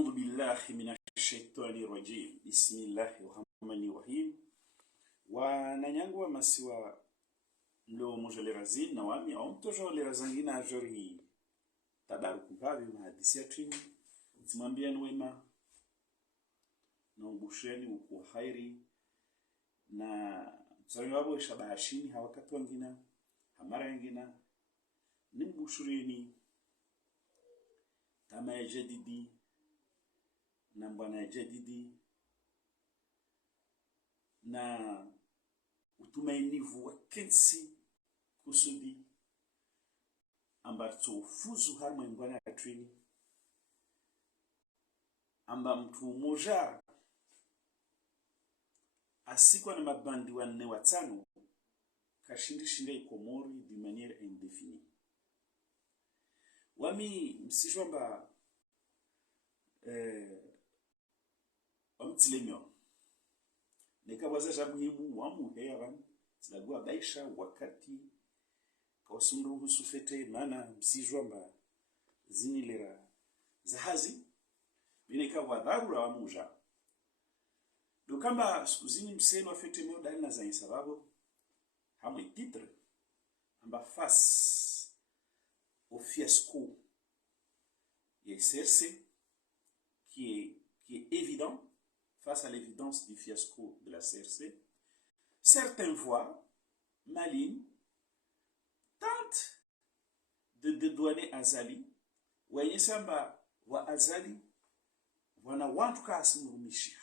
أعوذ بالله من الشيطان الرجيم بسم الله الرحمن الرحيم ونanyangwa masiwa lo mujalerazin na wami au mtojo lerazangina ajori tadaruku babi mahadisi ya trini timambia nwema na ubusheni uku hairi na msari wabo shabashini hawakatu wangina hamara yangina nimbushurini tama ya jadidi na mbwana ya jadidi na utumainivu wa kensi kusudi ambato fuzu harma mbwana ya trini amba mtu moja asikwa na mabandi wanne watano kashindi ikomori di manière indéfinie wami msijomba wamtilenyo nikawaza jamuhimu wamu heyaran tilagua baisha wakati kausundu husufete mana msijomba zinilera zahazi binika wadharura wamuja dokamba skuzini mseno afete mo dalina za sababu hamwe titre amba face au fiasco SRC qui est évident face à l'évidence du fiasco de la CRC. Certaines voix malignes tentent de dédouaner Azali. Wenye samba wa Azali wana wantu kasimurumishia.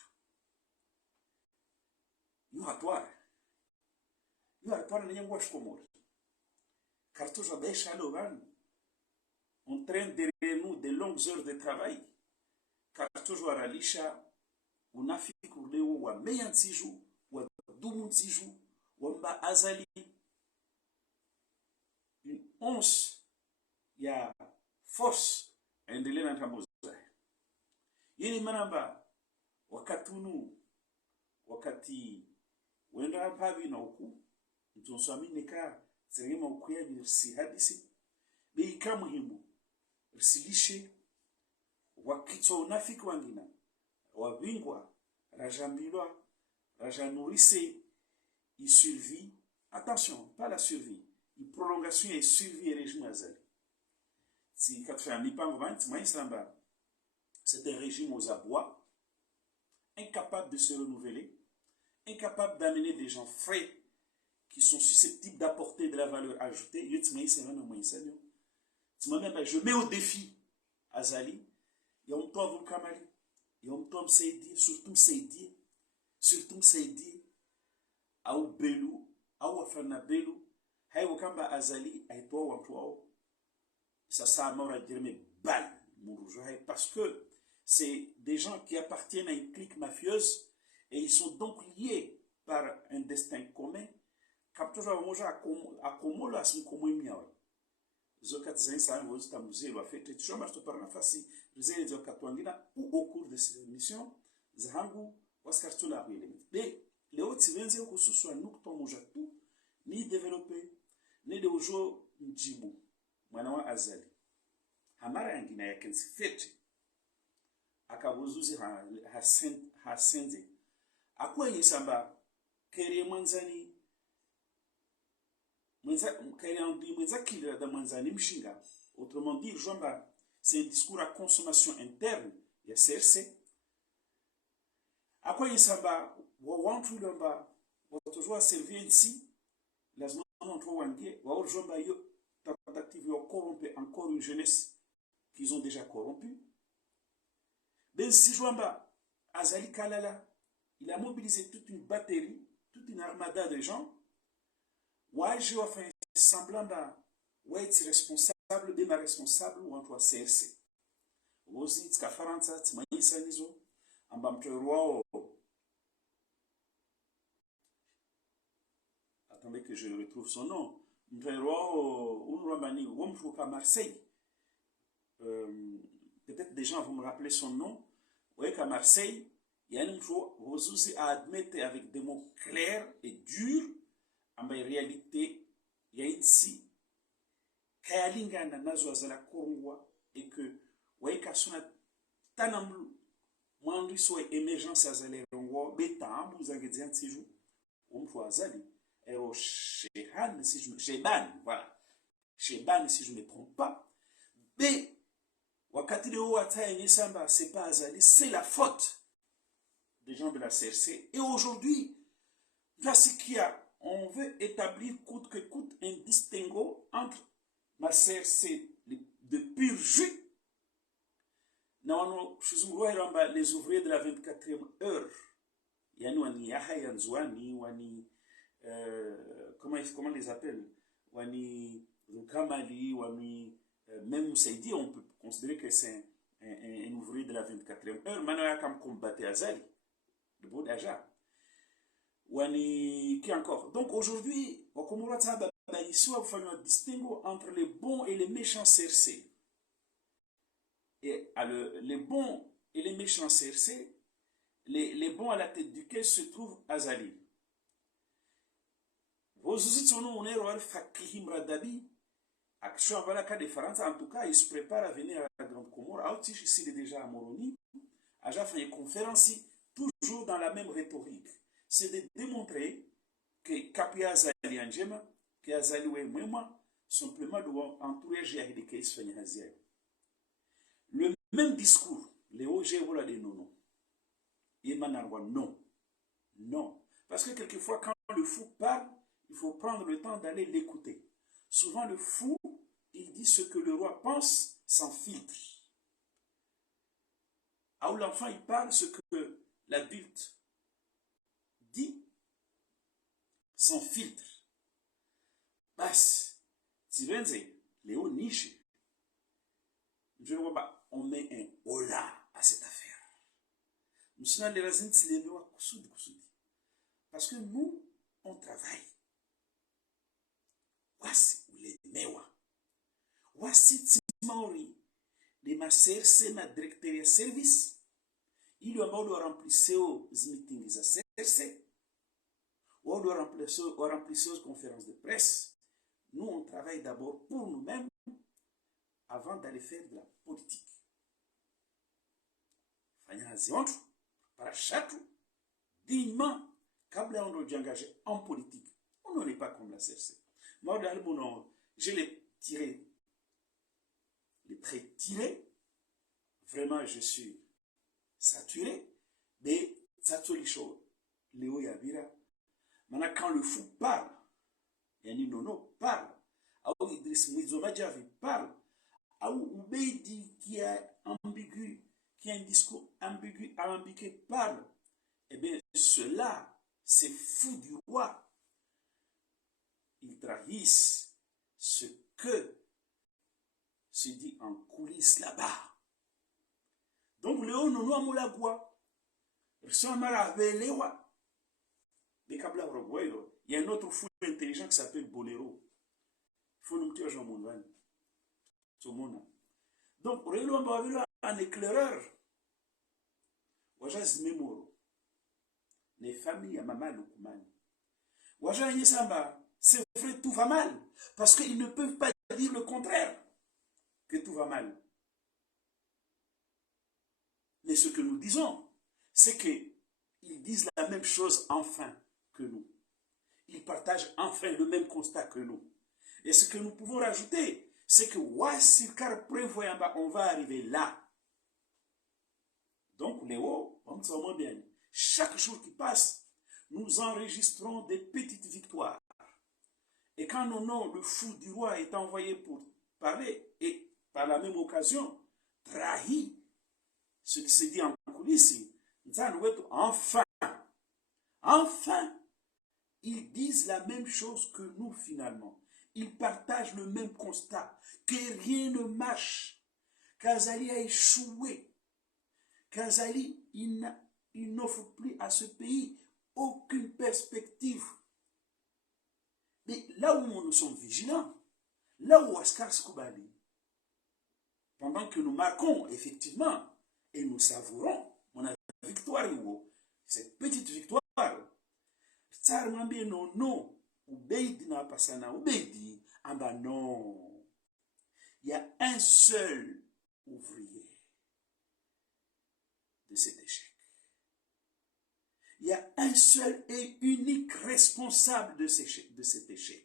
Yuhatwara na nyangwa shikomori. Kartuja besha lovan. On traîne derrière nous de longues heures de travail. Kartuja ralisha unafiki leo wa meya nsiju wa dumu nsiju wa mba Azali une once ya force endelee na tambuza yini manamba wakati wenda mpavi na uku mtonswamini ka serema ukuya jirsi hadisi beika muhimu risilishe wakito unafiki wangina wabingwa rajambilwa rajanurise il survit attention pas la survie il prolongation et survie et régime Azali si katfa mipango banti maisamba c'est un régime aux abois incapable de se renouveler incapable d'amener des gens frais qui sont susceptibles d'apporter de la valeur ajoutée je mets au défi Azali yom tov kamali yom tom seidi surtout seidi au belu au afana belu hay wakamba Azali aitwa watu wao ça m'a dirme bal murujo hay parce que c'est des gens qui appartiennent à une clique mafieuse et ils sont donc liés par un destin commun kaptoja moja akomola asim komoimiawa zokat zensa ngozi tamuzelo afete tshoma par nafasi rizeli zokatwangina au cours de cette émission zahangu waskartula wile be leo tivenze kususwa nukto moja tu ni développer ni de ujo mjibu mwana wa Azali hamara yangina yake sifete akabuzuzi hasenze akwa yisamba kere mwanzani autrement dit, c'est un discours à consommation interne. Il y a CRC. À quoi il s'en va? Toujours servir ici. Les gens ont trouvé tentative de corrompre encore une jeunesse qu'ils ont déjà corrompue. Ben si Jouamba, Azali Kalala, il a mobilisé toute une batterie, toute une armada de gens. Ouais, je vais faire semblant d'être responsable, de ma responsable ou en toi CRC. Aussi, tu as fait ça, tu m'as dit ça, nizo. En bas, tu roi. Attendez que je retrouve son nom. Tu roi, un roi bani, ou à Marseille. Peut-être des gens vont me rappeler son nom. Oui, qu'à Marseille, il y a une fois, vous aussi à admettre avec des mots clairs et durs. En réalité, il y a ici kayalinga na nazo azala korungwa et que waika suna tanamlu mwandu so emergence azali rongo betambu zangedzia nsiju umtu azali ero Shehan si je Sheban voilà Sheban si je ne me trompe pas mais wakati de wata samba c'est pas azali c'est la faute des gens de la CRC et aujourd'hui voici qu'il y a on veut établir coûte que coûte un distinguo entre la CRC de pur jus. Non, les ouvriers de la 24e heure. Yani wani Yahya Nzwani, wani comment les appelle? Wani Rukamali, wani même Saidi, on peut considérer que c'est un ouvrier de la 24e heure. Maintenant, comme combattait Azali, le beau d'Aja. Wani, qui encore? Donc aujourd'hui, on commence à faire un distinguo entre les bons et les méchants CRC. Et les bons et les méchants CRC, les bons à la tête duquel se trouve Azali. Vos outils sont nous, on est royal Fakihim Radabi. Action à la cas de France, en tout cas, il se prépare à venir à la Grande Comore. Autish ici, il est déjà à Moroni. Aja fait une conférence, toujours dans la même rhétorique. C'est de démontrer que Kapia Azali Anjema, que Azali Ouemouema, simplement doit entourer Jahid de Keis Fanyaziel. Le même discours, les OG voilà des non. Et Manarwa, non. Non. Parce que quelquefois, quand le fou parle, il faut prendre le temps d'aller l'écouter. Souvent, le fou, il dit ce que le roi pense sans filtre. Ah, où l'enfant, il parle ce que l'adulte dit sans filtre. Bas, Tirenze, Léo Niche. Je ne vois pas. On met un hola à cette affaire. Nous sommes les racines de parce que nous, on travaille. Voici les mewa. Voici Timaori. Les masseurs, c'est ma directeur de service. Il y a beau de remplir aux meetings à CRC. Ou de remplir aux conférences de presse. Nous, on travaille d'abord pour nous-mêmes avant d'aller faire de la politique. Par chaque dignement, quand on est engagé en politique, on n'est pas comme la CRC. Moi, je l'ai tiré, les traits tirés. Vraiment, je suis saturé. Mais ça te les choses. Léo Yabira. Maintenant, quand le fou parle, Yanni Nono parle, Aou Idriss Mouizoma Djavi parle, Aou Oubeidi qui est ambigu, qui a un discours ambigu, alambiqué parle, eh bien, cela, c'est fou du roi. Ils trahissent ce que se dit en coulisses là-bas. Donc, Léo Nono Amoulagua, il y a un autre fou intelligent qui s'appelle Bolero. Il faut nous dire Jean Monvan. Donc, Rélo Mbavila, un éclaireur. Wajaz Memoro. Les familles à Mama Lukumani. Wajaz Yesamba, c'est vrai, tout va mal. Parce qu'ils ne peuvent pas dire le contraire. Que tout va mal. Mais ce que nous disons, c'est qu'ils disent la même chose enfin que nous. Ils partagent enfin le même constat que nous. Et ce que nous pouvons rajouter, c'est que on va arriver là. Donc, Léo, on se bien. Chaque jour qui passe, nous enregistrons des petites victoires. Et quand le fou du roi est envoyé pour parler, et par la même occasion, trahit ce qui se dit en coulisses, enfin, ils disent la même chose que nous finalement. Ils partagent le même constat, que rien ne marche, qu'Azali a échoué, qu'Azali, il n'offre plus à ce pays aucune perspective. Mais là où nous sommes vigilants, là où Askar Skoubali, pendant que nous marquons effectivement et nous savourons mon victoire, cette petite victoire, non, Ubeidi n'a pas ça, Ubeidi, non. Il y a un seul ouvrier. cet échec. Il y a un seul et unique responsable de cet échec.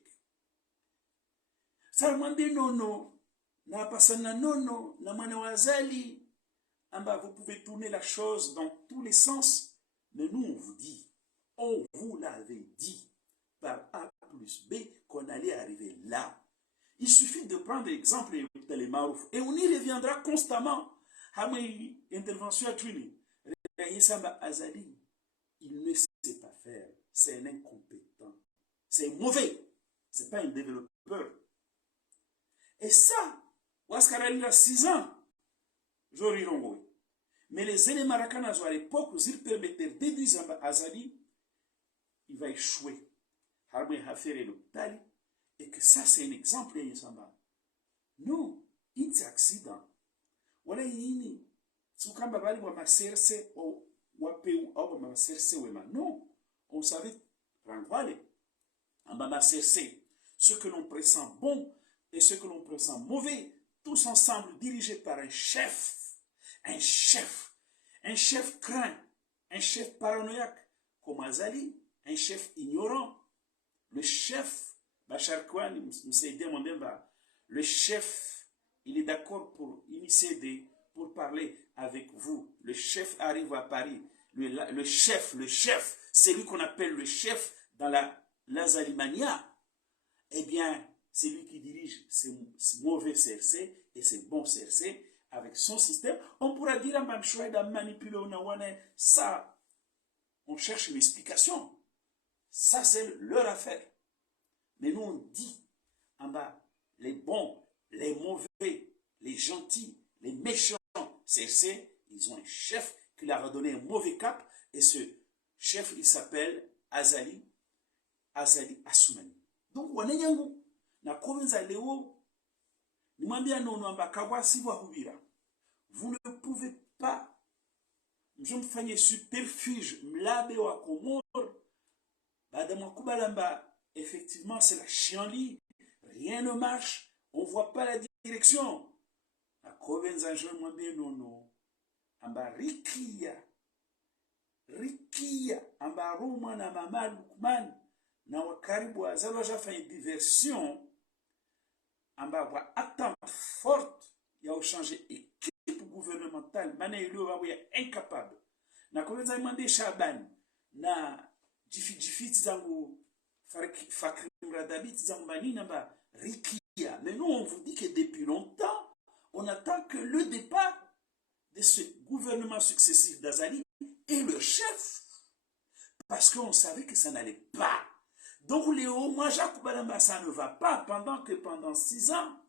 Salamambi nono, na pasana nono, na mwana wazali, vous pouvez tourner la chose dans tous les sens, mais nous on vous dit, on vous l'avait dit, par A plus B, qu'on allait arriver là. Il suffit de prendre l'exemple de les Marouf, et on y reviendra constamment. Hamay intervention à Twini, Rayesamba Azali, il ne sait pas faire, c'est un incompétent, c'est mauvais, c'est pas un développeur. Et ça, Waskarali a 6 ans, Jori Rongoy. Mais les éléments à l'époque, où ils permettaient de déduire Azali, il va échouer. Et que ça, c'est un exemple. Non, il y a un accident. Voilà, il y a non, on savait ce que l'on pressent bon et ce que l'on pressent mauvais, tous ensemble dirigés par un chef craint, un chef paranoïaque, comme Azali, un chef ignorant, le chef, Bachar Kouan, le chef, il est d'accord pour initier pour parler avec vous. Le chef arrive à Paris, le chef, c'est lui qu'on appelle le chef dans la Zalimania. Eh bien, c'est lui qui dirige ces mauvais CRC et ces bons CRC avec son système. On pourra dire à Mamchoued, à manipuler, ça, on cherche une explication. Ça, c'est leur affaire. Mais nous, on dit en bas, les bons, les mauvais, les gentils, les méchants CRC, ils ont un chef qui leur a donné un mauvais cap. Et ce chef, il s'appelle Azali Assoumani. Donc, on est yango. Na kovenza leo nimwambia nono ambakagwa siwa hubira. Vous ne pouvez pas je me fanye superfuge mlabe wa komor badama kubalamba effectivement c'est la chienlit, rien ne marche, on voit pas la direction. Na kovenza je mwambia nono amba rikia amba roma na mama Lukman na wakaribu azalo jafanya diversion amba wa attente forte ya changer équipe gouvernementale mané ilio wa incapable na komenza imande Shaban na jifi zangu fakrimra David zangu mani namba rikia. Mais nous on vous dit que depuis longtemps on attend que le départ de ce gouvernement successif d'Azali est le chef parce qu'on savait que ça n'allait pas. Donc, Léo, moi, Jacques Balamba, ça ne va pas pendant 6 ans.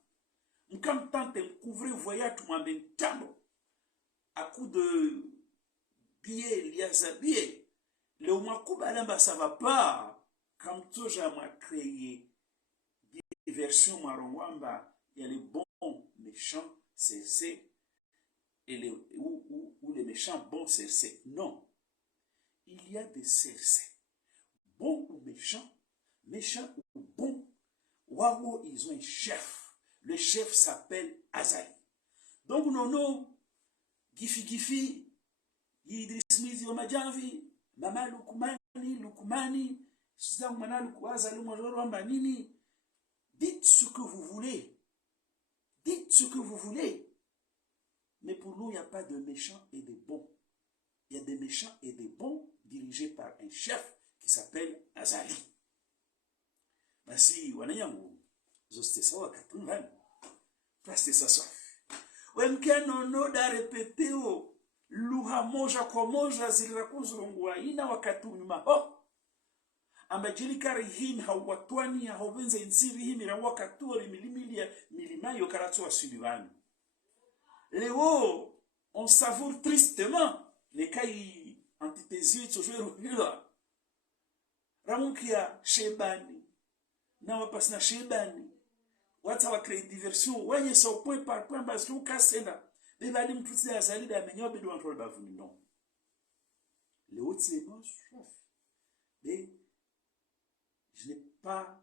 Quand tant de couvrir voyage, tout le monde à coup de billets, liazabier. Léo, moi, Balamba, ça ne va pas. Comme tout, j'ai créé des versions marongwamba, il y a les bons méchants CRC et ou les méchants bons CRC. Non. Il y a des CRC. Bons ou méchants ou bons, Wawo, ils ont un chef. Le chef s'appelle Azali. Donc, nono, Gifi, Idris Smith, Yomajanvi, Mama Lukumani, Suzamana Lukuazali, Manini, dites ce que vous voulez. Dites ce que vous voulez. Mais pour nous, il n'y a pas de méchants et de bons. Il y a des méchants et des bons dirigés par un chef qui s'appelle Azali. Basi wananyangu zoste sawa katungani plaste sasa wemkeno no da repeteo luha moja kwa moja zilakuzungwa ina wakati nyuma ambajili kari him hawatwani hawenza insiri him ira wakati milimayo karatu asubivani. Léo, on savoure tristement les cas antithésieux toujours là. Ramukia Shebani na wapasi na Shebani wata wa créer diversion wanye so point par point parce que ukasenda bebali mtuti ya Azali amenyo bedo antole bavuni non. Léo c'est mon chef. Mais je n'ai pas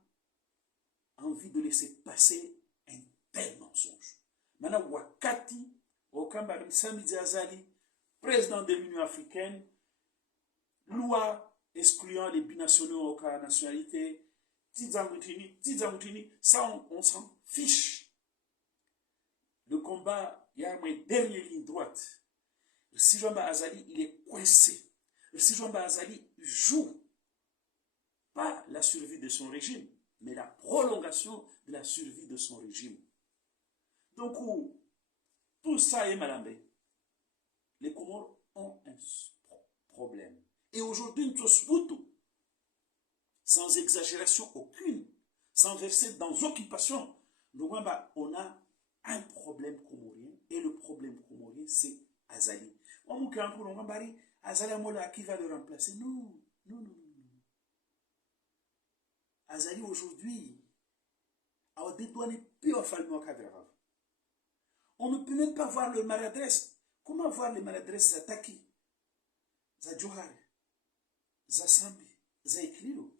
envie de laisser passer un tel mensonge. Maintenant wakati okamba msamizi Azali président de l'Union africaine, loi excluant les binationaux au cas de nationalité, ça on s'en fiche. Le combat, il y a une dernière ligne droite. Le Sijomba Azali, il est coincé. Le Sijomba Azali joue pas la survie de son régime, mais la prolongation de la survie de son régime. Donc, tout ça est malambé. Les Comores ont un problème. Et aujourd'hui, sans exagération aucune, sans verser dans occupation, on a un problème comorien. Et le problème comorien, c'est Azali. Azali qui va le remplacer? Non, non, non. Azali aujourd'hui, on ne peut même pas voir le maladresse. Comment voir les maladresses Zataki, Zadjohar, Zasambi, Zaiklido?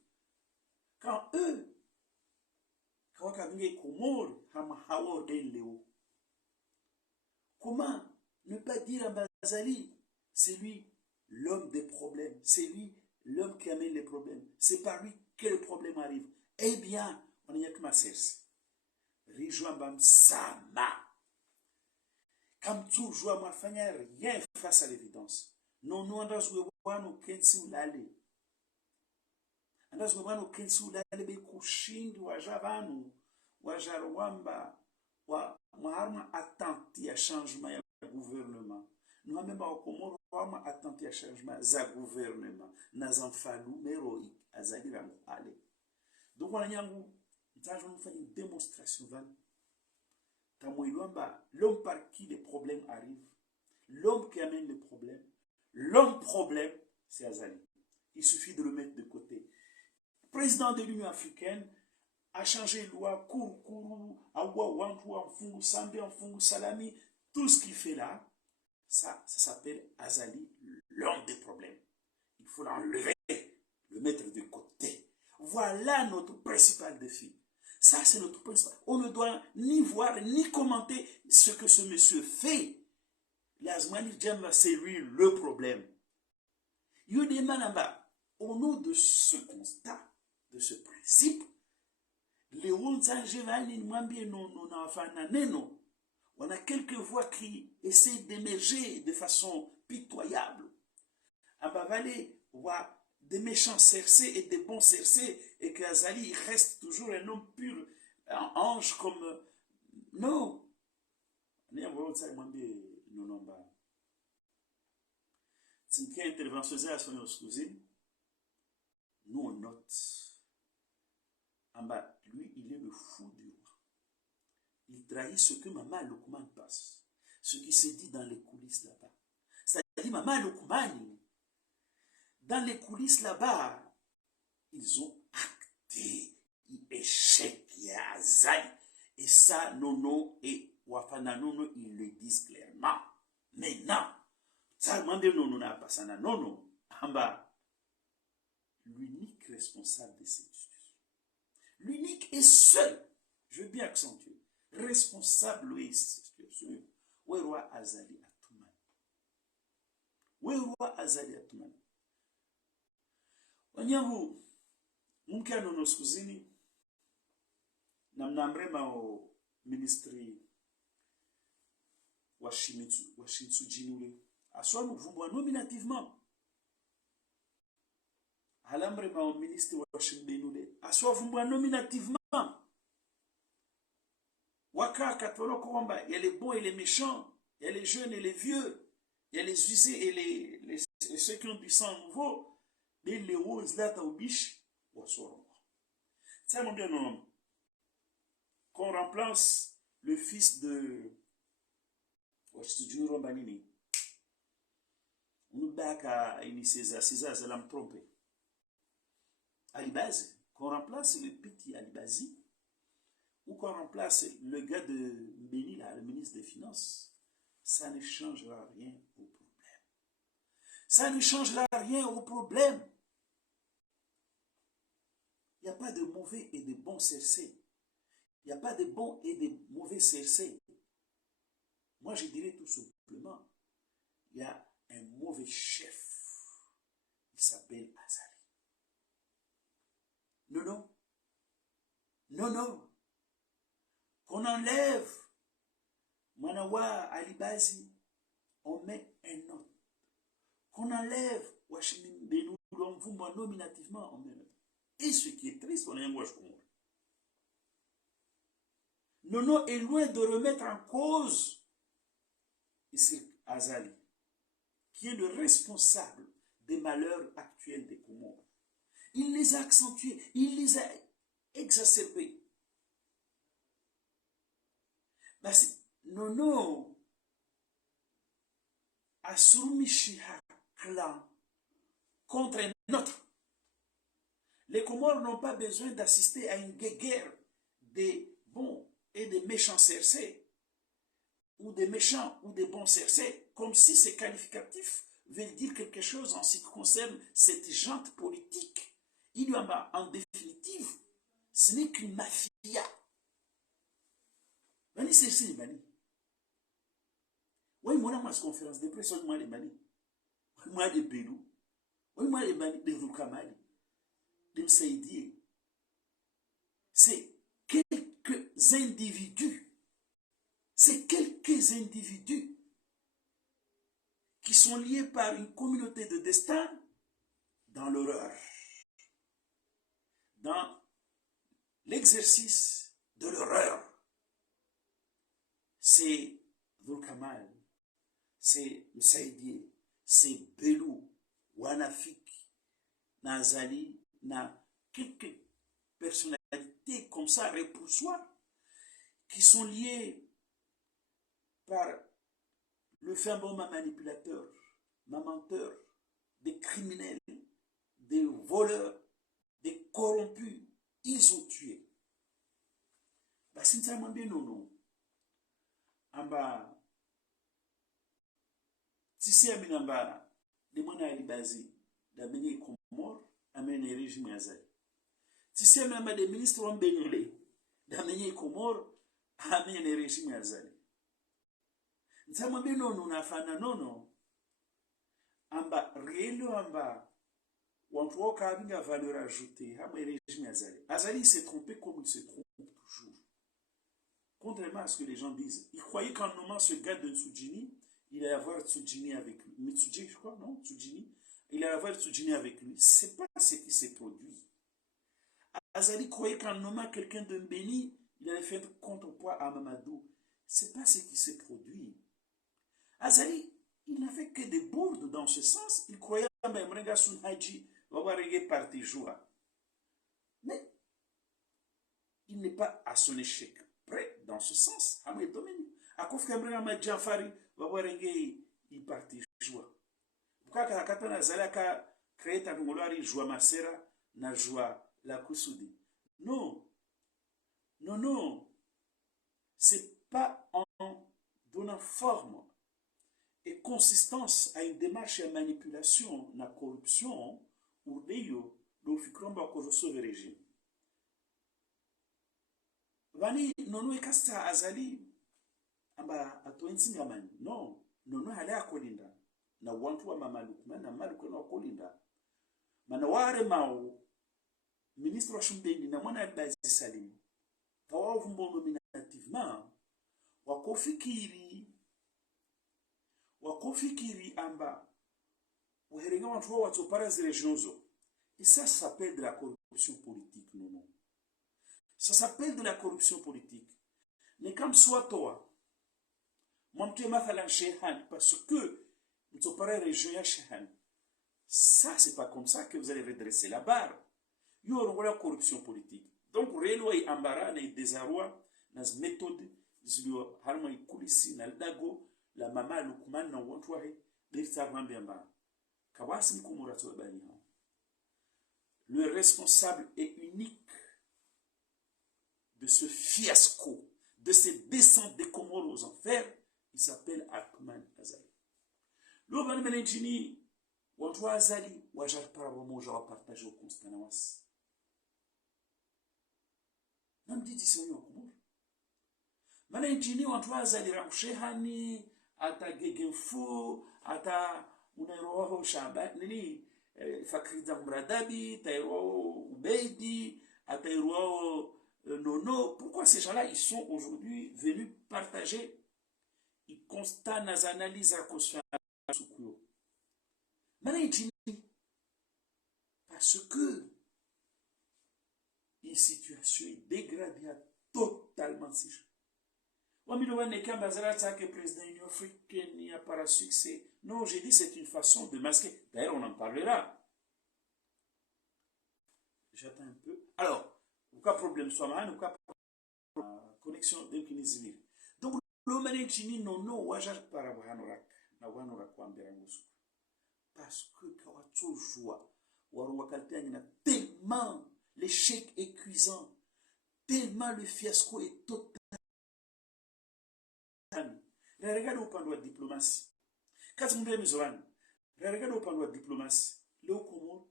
Quand eux, comment ne pas dire à Azali, c'est lui l'homme des problèmes, c'est lui l'homme qui amène les problèmes, c'est par lui que le problème arrive. Eh bien, on n'y a que ma cesse. Rejoins Sama. Comme toujours, ma famille, rien face à l'évidence. Non, nous, on kensi ulale. Andazwe kensi ulale be kushindi wajabanu, wajarwamba, wa maharma attenti à changement ya gouvernement. Nous avons même au Comoro attenti à changement za gouvernement. Nazamfalu méroïque azali la ale. Donc on a nyangu, nous fait une démonstration l'homme par qui les problèmes arrivent, l'homme qui amène les problèmes, l'homme problème, c'est Azali. Il suffit de le mettre de côté. Le président de l'Union africaine a changé loi, Salami, tout ce qu'il fait là, ça s'appelle Azali, l'homme des problèmes. Il faut l'enlever, le mettre de côté. Voilà notre principal défi. Ça, c'est notre principal. On ne doit ni voir, ni commenter ce que ce monsieur fait. L'Azmani Djemba, c'est lui le problème. Au nom de ce constat, de ce principe, on a quelques voix qui essaient d'émerger de façon pitoyable. Des méchants cercés et des bons cercés, et que Azali reste toujours un homme pur, un ange comme... Non. Nous, on note. Lui, il est le fou du roi. Il trahit ce que Maman Lokman passe. Ce qui se dit dans les coulisses là-bas. C'est-à-dire, Maman Lokman, dans les coulisses là-bas, ils ont acté l'échec à Azali. Et ça, Nono et Wafana Nono, ils le disent clairement. Maintenant, ça demande Nono n'a pas ça. Nono, l'unique responsable de cette situation, l'unique et seul, je veux bien accentuer, responsable de cette situation, où est roi Azali Atouman. Où est roi Azali Atouman? Wanyangu, mke nono skuzini, namnamrema o ministry wa Shinsu Jinule. Aswa mvumwa nominativement. Alamrema o ministre wa Shinbenule. Aswa mvumwa nominativement. Waka katolo komba, il y a les bons et les méchants, il y a les jeunes et les vieux, il y a les usés et ceux qui ont du sang nouveau. Mais les roses là, t'as au biche, ou à soi. C'est mon bien nom. Qu'on remplace le fils de Wachidjuro Banini. On nous bat à César, ça l'a trompé. Alibazi, qu'on remplace le petit Alibazi, ou qu'on remplace le gars de Béni, là, le ministre des Finances, ça ne changera rien au problème. Ça ne changera rien au problème. Il n'y a pas de mauvais et de bons cercés. Il n'y a pas de bons et de mauvais cercés. Moi, je dirais tout simplement, il y a un mauvais chef. Il s'appelle Azali. Non, non. Non, non. Qu'on enlève Manawa Alibazi, on met un autre. Qu'on enlève Washington Benou, on vous nominativement, on met un autre. Et ce qui est triste, on est un gouache commun. Nono est loin de remettre en cause Azali, qui est le responsable des malheurs actuels des Comores. Il les a accentués, il les a exacerbés. Nono a soumis clan contre un autre. Les Comores n'ont pas besoin d'assister à une guerre des bons et des méchants cercés, ou des méchants ou des bons cercés, comme si ces qualificatifs veulent dire quelque chose en ce qui concerne cette junte politique. Il y a en définitive, ce n'est qu'une mafia. Bani c'est Bani. Oui, moi, ma conférence de presse, moi, les Bani. Moi, les Pérou. Oui, moi, les Bani, les Rukamali. Les Msaïdi. C'est quelques individus. C'est quelques individus qui sont liés par une communauté de destin dans l'horreur, dans l'exercice de l'horreur. C'est Vulkamal, c'est Msaïdi, c'est Belou, Wanafik, Nazali, quelques personnalités comme ça, repoussoires, qui sont liées par le fin bon manipulateur, menteur, des criminels, des voleurs, des corrompus. Ils ont tué. Sincèrement bien non. Amba Tisi Aminamba, de Mona Alibazi, d'amener Comore, amener le régime Azali. Tisi Aminamba, des ministres en Benulé, d'amener Comore, amener le régime Azali. Nsamwambie nono nafana nono amba réellement amba wantu woka abinga valeur ajoutée hamwe régime Azali. Azali s'est trompé comme il se trompe toujours. Contrairement à ce que les gens disent, il croyait qu'en nommant ce gars de Tsujini, il allait avoir Tsujini avec lui. Mitsuji, je crois, non? Tsujini. Il allait avoir Tsujini avec lui. C'est pas ce qui s'est produit. Azali croyait qu'en nommant quelqu'un de Mbeni, il allait faire contrepoids à Mamadou. C'est pas ce qui s'est produit. Azali, il n'a fait que des bourdes dans ce sens. Il croyait que Mrenga Sunhaji va avoir parti jouer. Mais il n'est pas à son échec prêt dans ce sens. À mes domaines. À quoi fait Mrenga Madjafari va avoir il parti jouer. Pourquoi quand on a Zalaka créé ta ngolari joie masera na joie la kusudi. Non. Non, non. C'est pas en donnant forme et consistance à une démarche de manipulation, la corruption, ou d'ailleurs, le fikromba que je sauve le régime. Vani, nono ekasta azali, amba atoensi ngamani. Non, nono hale akolinda. Na wantu wa mamaluku, na maluku na akolinda. Mana ware mao, ministre wa Shumbeni, na mwana Alibazi Salim, tawa vumbo nominativement, wakofikiri amba uherenga wantu wa watopara zile jonzo. Et ça s'appelle de la corruption politique, non. Ça s'appelle de la corruption politique. Mais comme soit toi, moi tu es mathalan shehan parce que nous sommes pas région shehan. Ça c'est pas comme ça que vous allez redresser la barre. Il y aura la corruption politique. Donc réellement il ambara les désarroi nas méthodes zilio harma ikulisi na dago la mama Lukman na watu wahe dirta mambemba. Kawasi mkumura to bani. Le responsable est unique de ce fiasco, de ces descentes des Comores aux enfers, il s'appelle Akman Azali. Le Van Menenjini, Wantu Azali, Wajar Parabomo, je vais partager au Constanawas. Nam dit ici au Comores. Menenjini, Wantu Azali, Ramshehani, Ata Gegenfo, Ata unairo shamba nini Fakrida Mbradabi, tairo Ubeidi, atairo Nono. Pourquoi ces gens-là, ils sont aujourd'hui venus partager, ils constatent nos analyses à cause de Sukuyo. Parce que une situation dégradée totalement si je. Que le président de l'Union africaine n'y a pas succès. Non, j'ai dit c'est une façon de masquer. D'ailleurs, on en parlera. J'attends un peu. Alors, aucun problème soit mal, aucun connexion de Kinizimir. Donc, le managini non non wajar para wanorak na wanorak wambera musu. Parce que kawato joie, waruwakaltani tellement l'échec est cuisant, tellement le fiasco est total. Regarde au pan de la diplomatie. Quand on dit regarde au pan de la diplomatie. Le Comore,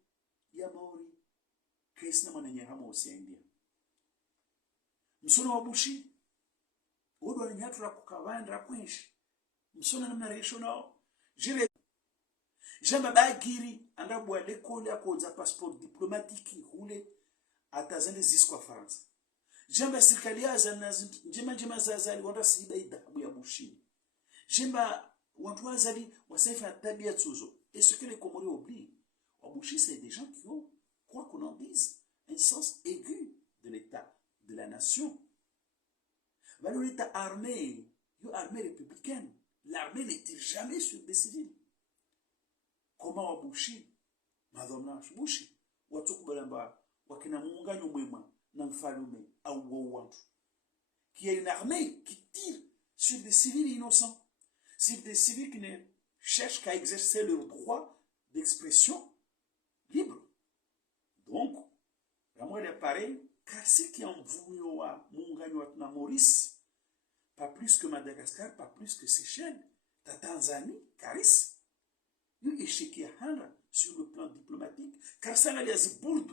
il y a Maori, Christina Mananyahama aussi India. Msona wabushi, odo alinyatra kukawandra kwenshi. Msona namna resho nao. Jire, jamba bagiri, anda bwa l'école à cause de passeport diplomatique roule à tazende ziskwa France. Jamba serikali ya njema zazali wanda sida idabu ya bushi. Jemba watu wazali wasefa tabia tsuzo. Et ce que les Comoriens oublient, Wabushi, c'est des gens qui ont, quoi qu'on en dise, un sens aigu de l'État, de la nation. L'État armé, une armée républicaine, l'armée n'était jamais sur des civils. Comment Wabushi, Madame Wabushi, Watukubalamba, Wakena Munganyo Mwema, Namfalume, Aouououantou, qui a une armée qui tire sur des civils innocents. C'est des civils qui ne cherchent qu'à exercer leur droit d'expression libre. Donc, vraiment, il est pareil, car ce qui en voulu à Munganyo Maurice, pas plus que Madagascar, pas plus que Seychelles, la Tanzanie, Caris, il y a échec sur le plan diplomatique, car ça n'a pas bourde.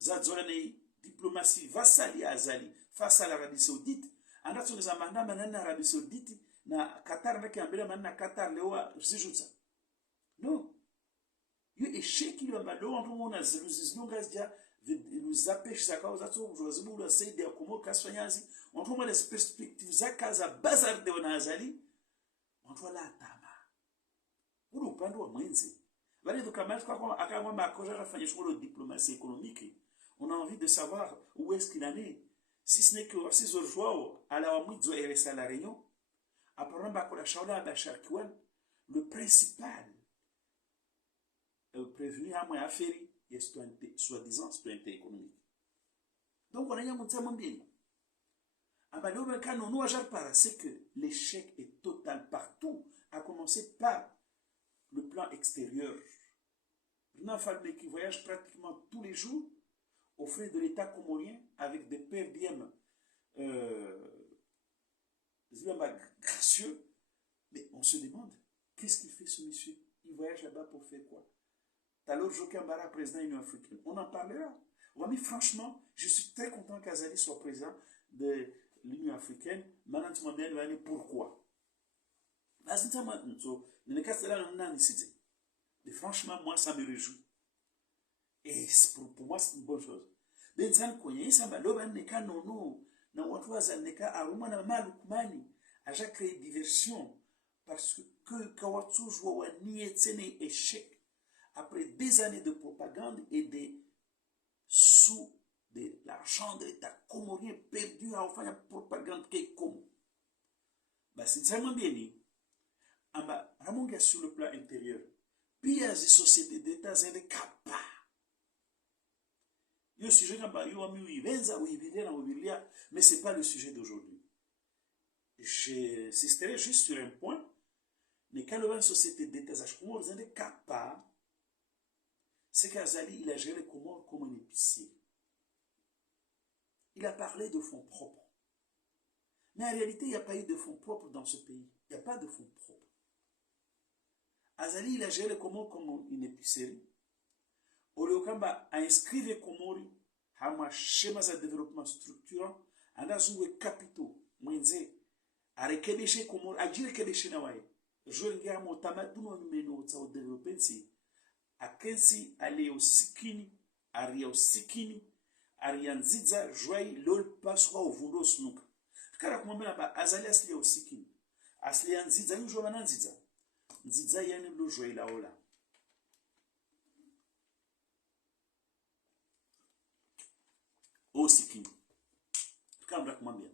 Zadzorane, diplomatie vassale à Azali, face à l'Arabie Saoudite, en a sur l'Arabie Saoudite, na Qatar na kiambele manna Qatar lewa sijutsa no yo échec il va lo on a zilungas dia nous zapêche ça cause atso jozibu la saide ya komo kasfanyazi on trouve les perspectives za kaza bazar de onazali on trouve la tama ule upande wa mwenzi bali tukamata kwa akangomba akoja afanye shughuli de diplomatie économique. On a envie de savoir où est-ce qu'il en est, si ce n'est que si aujourd'hui à la mwizo RSA la Réunion. Le principal prévenu à moi affaire est soi-disant stointé économique. Donc on a un montant bien. C'est que l'échec est total partout, à commencer par le plan extérieur. Il fallu qui voyage pratiquement tous les jours aux frais de l'État comorien avec des per diem gracieux, mais on se demande, qu'est-ce qu'il fait ce monsieur? Il voyage là-bas pour faire quoi? Alors, Jokambara, président de l'Union africaine, on en parlera. Mais franchement, je suis très content qu'Azali soit président de l'Union africaine. Maintenant, tu m'as demandé pourquoi. Mais franchement, moi, ça me réjouit. Et pour moi, c'est une bonne chose. Ben, ça na watu wazaleka aruma na malukmani aja créer diversion parce que kawatsu jwa wanie tsene échec après des années de propagande et des sous de l'argent de l'État comorien perdu à faire propagande qui comme bah sincèrement bien dit amba ramonga sur le plan intérieur puis les sociétés d'État sont capables. Le sujet mais ce n'est pas le sujet d'aujourd'hui. J'insisterai juste sur un point. Mais quand une société d'État, vous êtes capable, c'est qu'Azali, il a géré comment comme un épicier. Il a parlé de fonds propres. Mais en réalité, il n'y a pas eu de fonds propres dans ce pays. Il n'y a pas de fonds propres. Azali, il a géré comment comme une épicerie. Oleokamba a inscrit les Comori à un schéma de développement structurant, en a joué capitaux, mwenze, a rekebeshe Comori, a dit rekebeshe na wae, jouer ngia mo tamaduni meno tsa developer si akensi ale usikini ari usikini ari nziza joy lol paswa uvundo snuka kara kumwambia ba azali asili usikini asili nziza yujo bana nziza yani lo joy la ola usikini kama kumwambia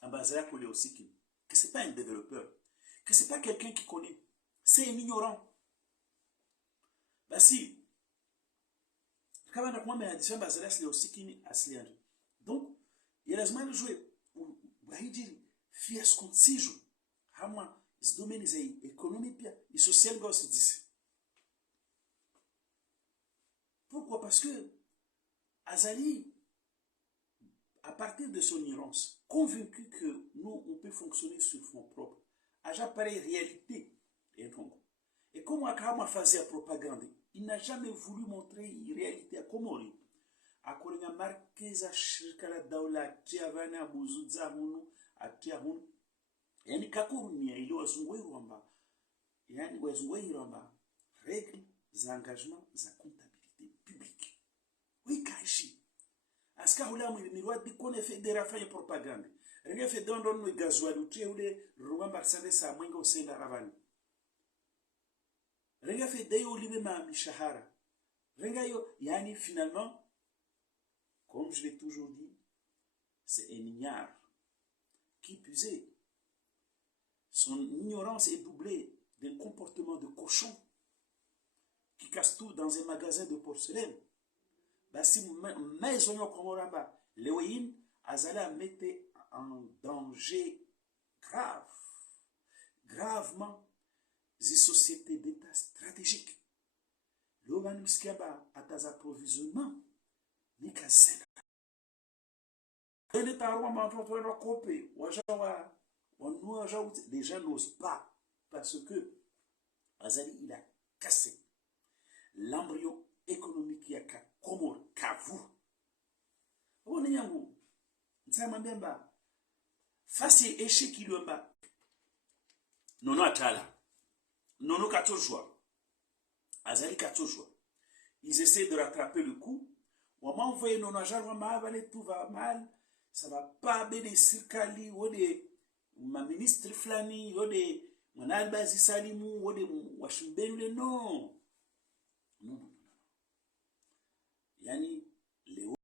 ambazaya kule usikini que c'est pas un développeur, que c'est pas quelqu'un qui connaît, c'est un ignorant. Bah si, quand on a commencé à dire que c'est aussi qui est donc il y a lazima jouer ou bahidi fias contijo hama is domaine is économie pia et social gosse dit. Pourquoi? Parce que Azali, à partir de son ignorance, convaincu que nous, on peut fonctionner sur fonds propres, a déjà pareil réalité. Et comme Akama faisait la propagande, il n'a jamais voulu montrer une réalité à Komori. A Koringa Marquesa Shirkala Daula, Tiavana, Buzuza Hunu, a Tiahun, yani Kakurunia, il was Wamba, yani was Wamba, règles, engagements, comptabilité publique. Oui, Kaishi. Aska hula mwilimiwa bikone federa fanya propaganda. Renga fedondo no gazuali utie ule ruwamba sande sa mwenga usenda ravani. Renga fedeyo ulibe ma mishahara. Renga yo, yani finalement, comme je l'ai toujours dit, c'est un ignare. Qui plus est, son ignorance est doublée d'un comportement de cochon qui casse tout dans un magasin de porcelaine. Basi maison komoramba Léoïne Azala mettait en danger gravement les sociétés d'état stratégiques. L'Oban Miskaba a des approvisionnements ni kasela. Les tarois m'envoient la copie. Les gens n'osent pas parce que Azali il a cassé l'embryon économique ya Komor kavu. On est yango. Nsama mbemba. Face échec qui lui mba. Nono atala. Nono katojwa. Azali katojwa. Ils essaient de rattraper le coup. On m'a envoyé nono ajalwa maavale tout va mal. Ça va pas bene sirkali wode ma ministre flani wode mwanalbazi salimu wode washimbenule non. Non. Yani Léo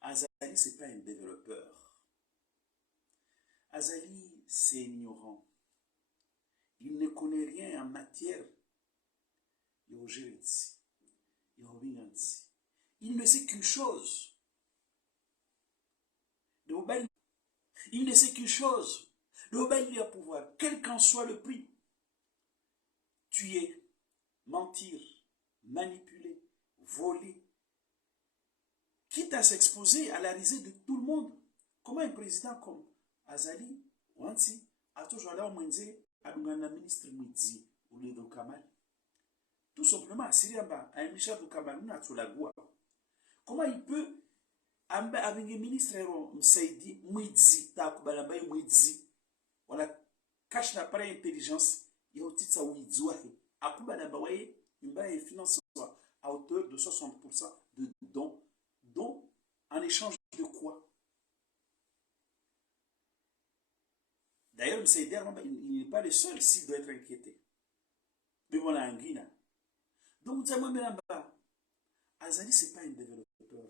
Azali c'est pas un développeur. Azali c'est ignorant. Il ne connaît rien en matière. Il ne sait qu'une chose. Il ne sait qu'une chose. Le à pouvoir, quel qu'en soit le prix. Tuer, mentir, manipuler, voler, quitte à s'exposer à la risée de tout le monde. Comment un président comme Azali, Wansi, a toujours allé au Mwenze, à l'Ungana ministre Mwidzi, ou le Kamal. Tout simplement, Syriamba, à un Michel de Kamal, comment il peut, avec un ministre Msaidi, Mwidzi, Takubalamba, Mwidzi, voilà, cache l'appareil intelligence, il y a un titre à Mwidzi, Akubalamba, voyez, il finance à hauteur de 60% de dons, en échange de quoi? D'ailleurs, il n'est pas le seul s'il doit être inquiété. Mais voilà, Anguina. Donc, Azali, ce n'est pas un développeur.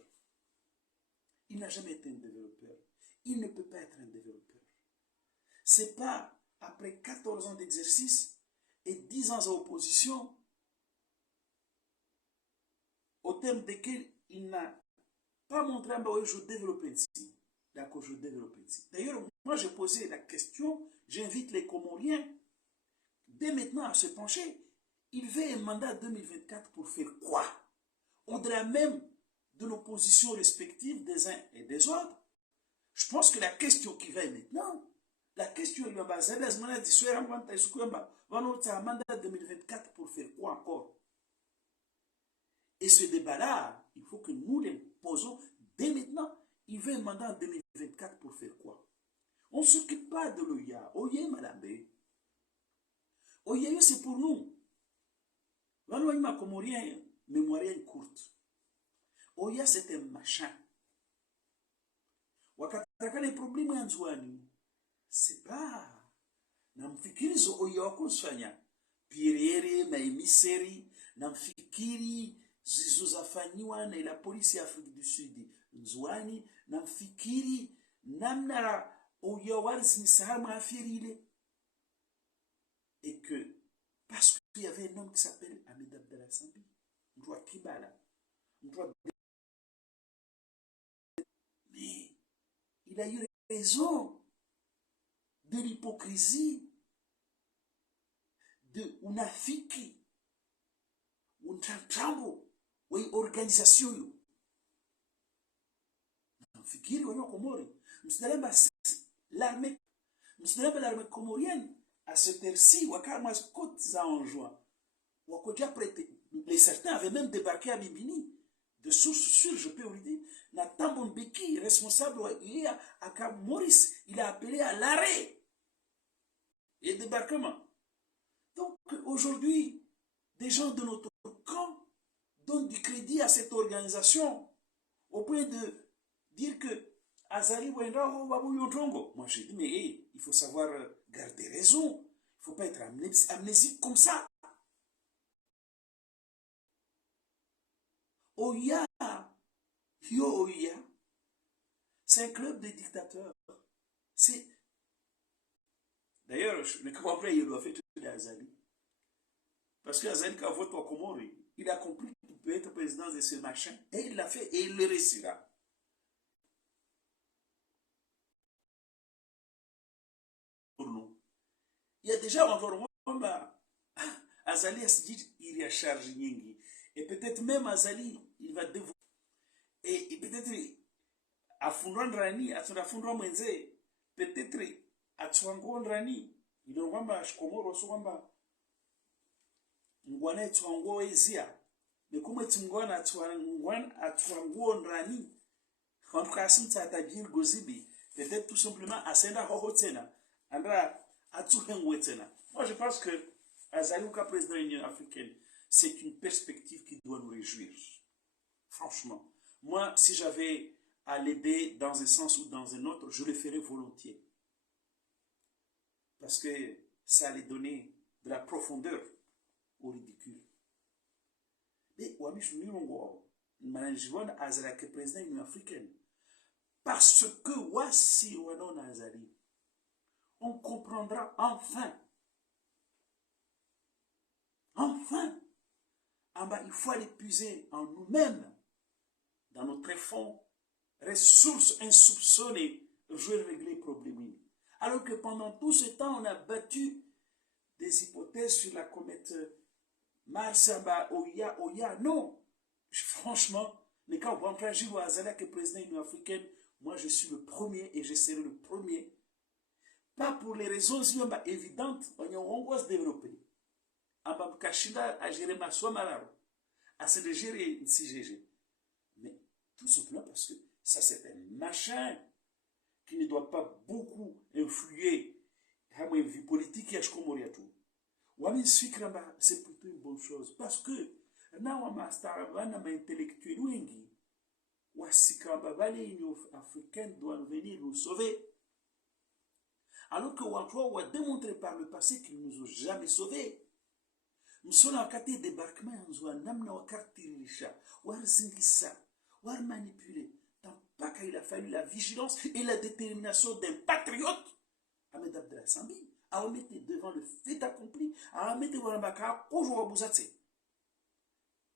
Il n'a jamais été un développeur. Il ne peut pas être un développeur. Ce n'est pas après 14 ans d'exercice et 10 ans d'opposition au terme desquels il n'a pas montré que je développe ici. D'accord, je développe ici. D'ailleurs, moi j'ai posé la question, j'invite les Comoriens dès maintenant à se pencher. Il veut un mandat 2024 pour faire quoi? Au-delà même de nos positions respectives des uns et des autres. Je pense que la question qui va maintenant, la question il va un mandat 2024 pour faire quoi encore? Et ce débat-là, il faut que nous les posons dès maintenant. Il veut un mandat en 2024 pour faire quoi? On ne s'occupe pas de l'OIA. OIA, madame. OIA, c'est pour nous. L'Oïma comorien, mémoire courte. OIA, c'est un machin. Wakataka les problèmes en Zouani. C'est pas. Namfikiri zo OIA wakusfanya. Pierre, maimiseri, namfikiri zizozafanyiwa na la polisi ya Afrique du Sud. Nzwani, namfikiri namna OIA walizinisahama afirile. Et que, parce qu'il y avait un homme qui s'appelle Ahmed Abdallah Sambi, Mtoa Kibala, mais il a eu raison de l'hypocrisie, de unafiki, untrambo, wa organisation. Fikiri wana Komori, msidalemba l'armée comorienne à cette heure-ci, wakama côte za en juin. Wakodia prêté. Les certains avaient même débarqué à Bibini. De source sûre, je peux vous le dire. Nathan Bonbeki, responsable à Maurice, il a appelé à l'arrêt et débarquement. Donc aujourd'hui, des gens de notre camp donnent du crédit à cette organisation au point de dire que Azali Wendaho Babu Yontongo. Moi j'ai dit, mais hey, il faut savoir garder raison. Il ne faut pas être amnésique comme ça. OIA, OIA, c'est un club de dictateurs. C'est. D'ailleurs, je ne comprends pas, il doit faire tout d'Azali. Parce qu'Azali, quand vote au Comori, il a compris qu'il peut être président de ce machin, et il l'a fait, et il le réussira. Pour nous. Il y a déjà encore Azali a dit il y a charge nyingi. Et peut-être même Azali, il va devoir. Et peut-être à Fundrandrani, à Fundra Mwenze, peut-être à Twangondrani, il doit avoir Shkomoro Swamba. Ngwane Twango Ezia. Mais comment Tungwana à Twangondrani, quand Kassim Tatajir Gozibi, peut-être tout simplement à Senda Hohotena, Andra à Tuhengwetena. Moi je pense que Azali Ouka président de l'Union africaine, c'est une perspective qui doit nous réjouir. Franchement. Moi, si j'avais à l'aider dans un sens ou dans un autre, je le ferais volontiers. Parce que ça allait donner de la profondeur au ridicule. Mais Wamish Nilongo, Manajivon Azali, qui est président de l'Union africaine, parce que Wassi Wanon Azali, on comprendra enfin. Enfin, il faut aller puiser en nous-mêmes, dans nos tréfonds, ressources insoupçonnées, je vais régler les problèmes. Alors que pendant tout ce temps, on a battu des hypothèses sur la comète Mars, Oya. Non, franchement, mais quand on prend Gilles Ouazala, qui est président de l'Union africaine, moi je suis le premier et je serai le premier. Pas pour les raisons évidentes, on va se développer. Ababkashida a géré ma soie à se gérer une CGG. Mais tout simplement parce que ça c'est un machin qui ne doit pas beaucoup influer à ma vie politique et à ce qu'on m'a tout. Wami Swikramba, c'est plutôt une bonne chose parce que na ma intellectuel wengi wasikamba bale l'Union africaine doit venir nous sauver. Alors que Wantoa a démontré par le passé qu'ils ne nous ont jamais sauvés. Nous sommes en cas de débarquement, nous avons cartilisha, warzingisa, war manipuler. Tant pas qu'il a fallu la vigilance et la détermination d'un patriote, Ahmed Abdallah Sambi, à remettre devant le fait accompli, à remettre devant le baka, aujourd'hui à Bouzatse.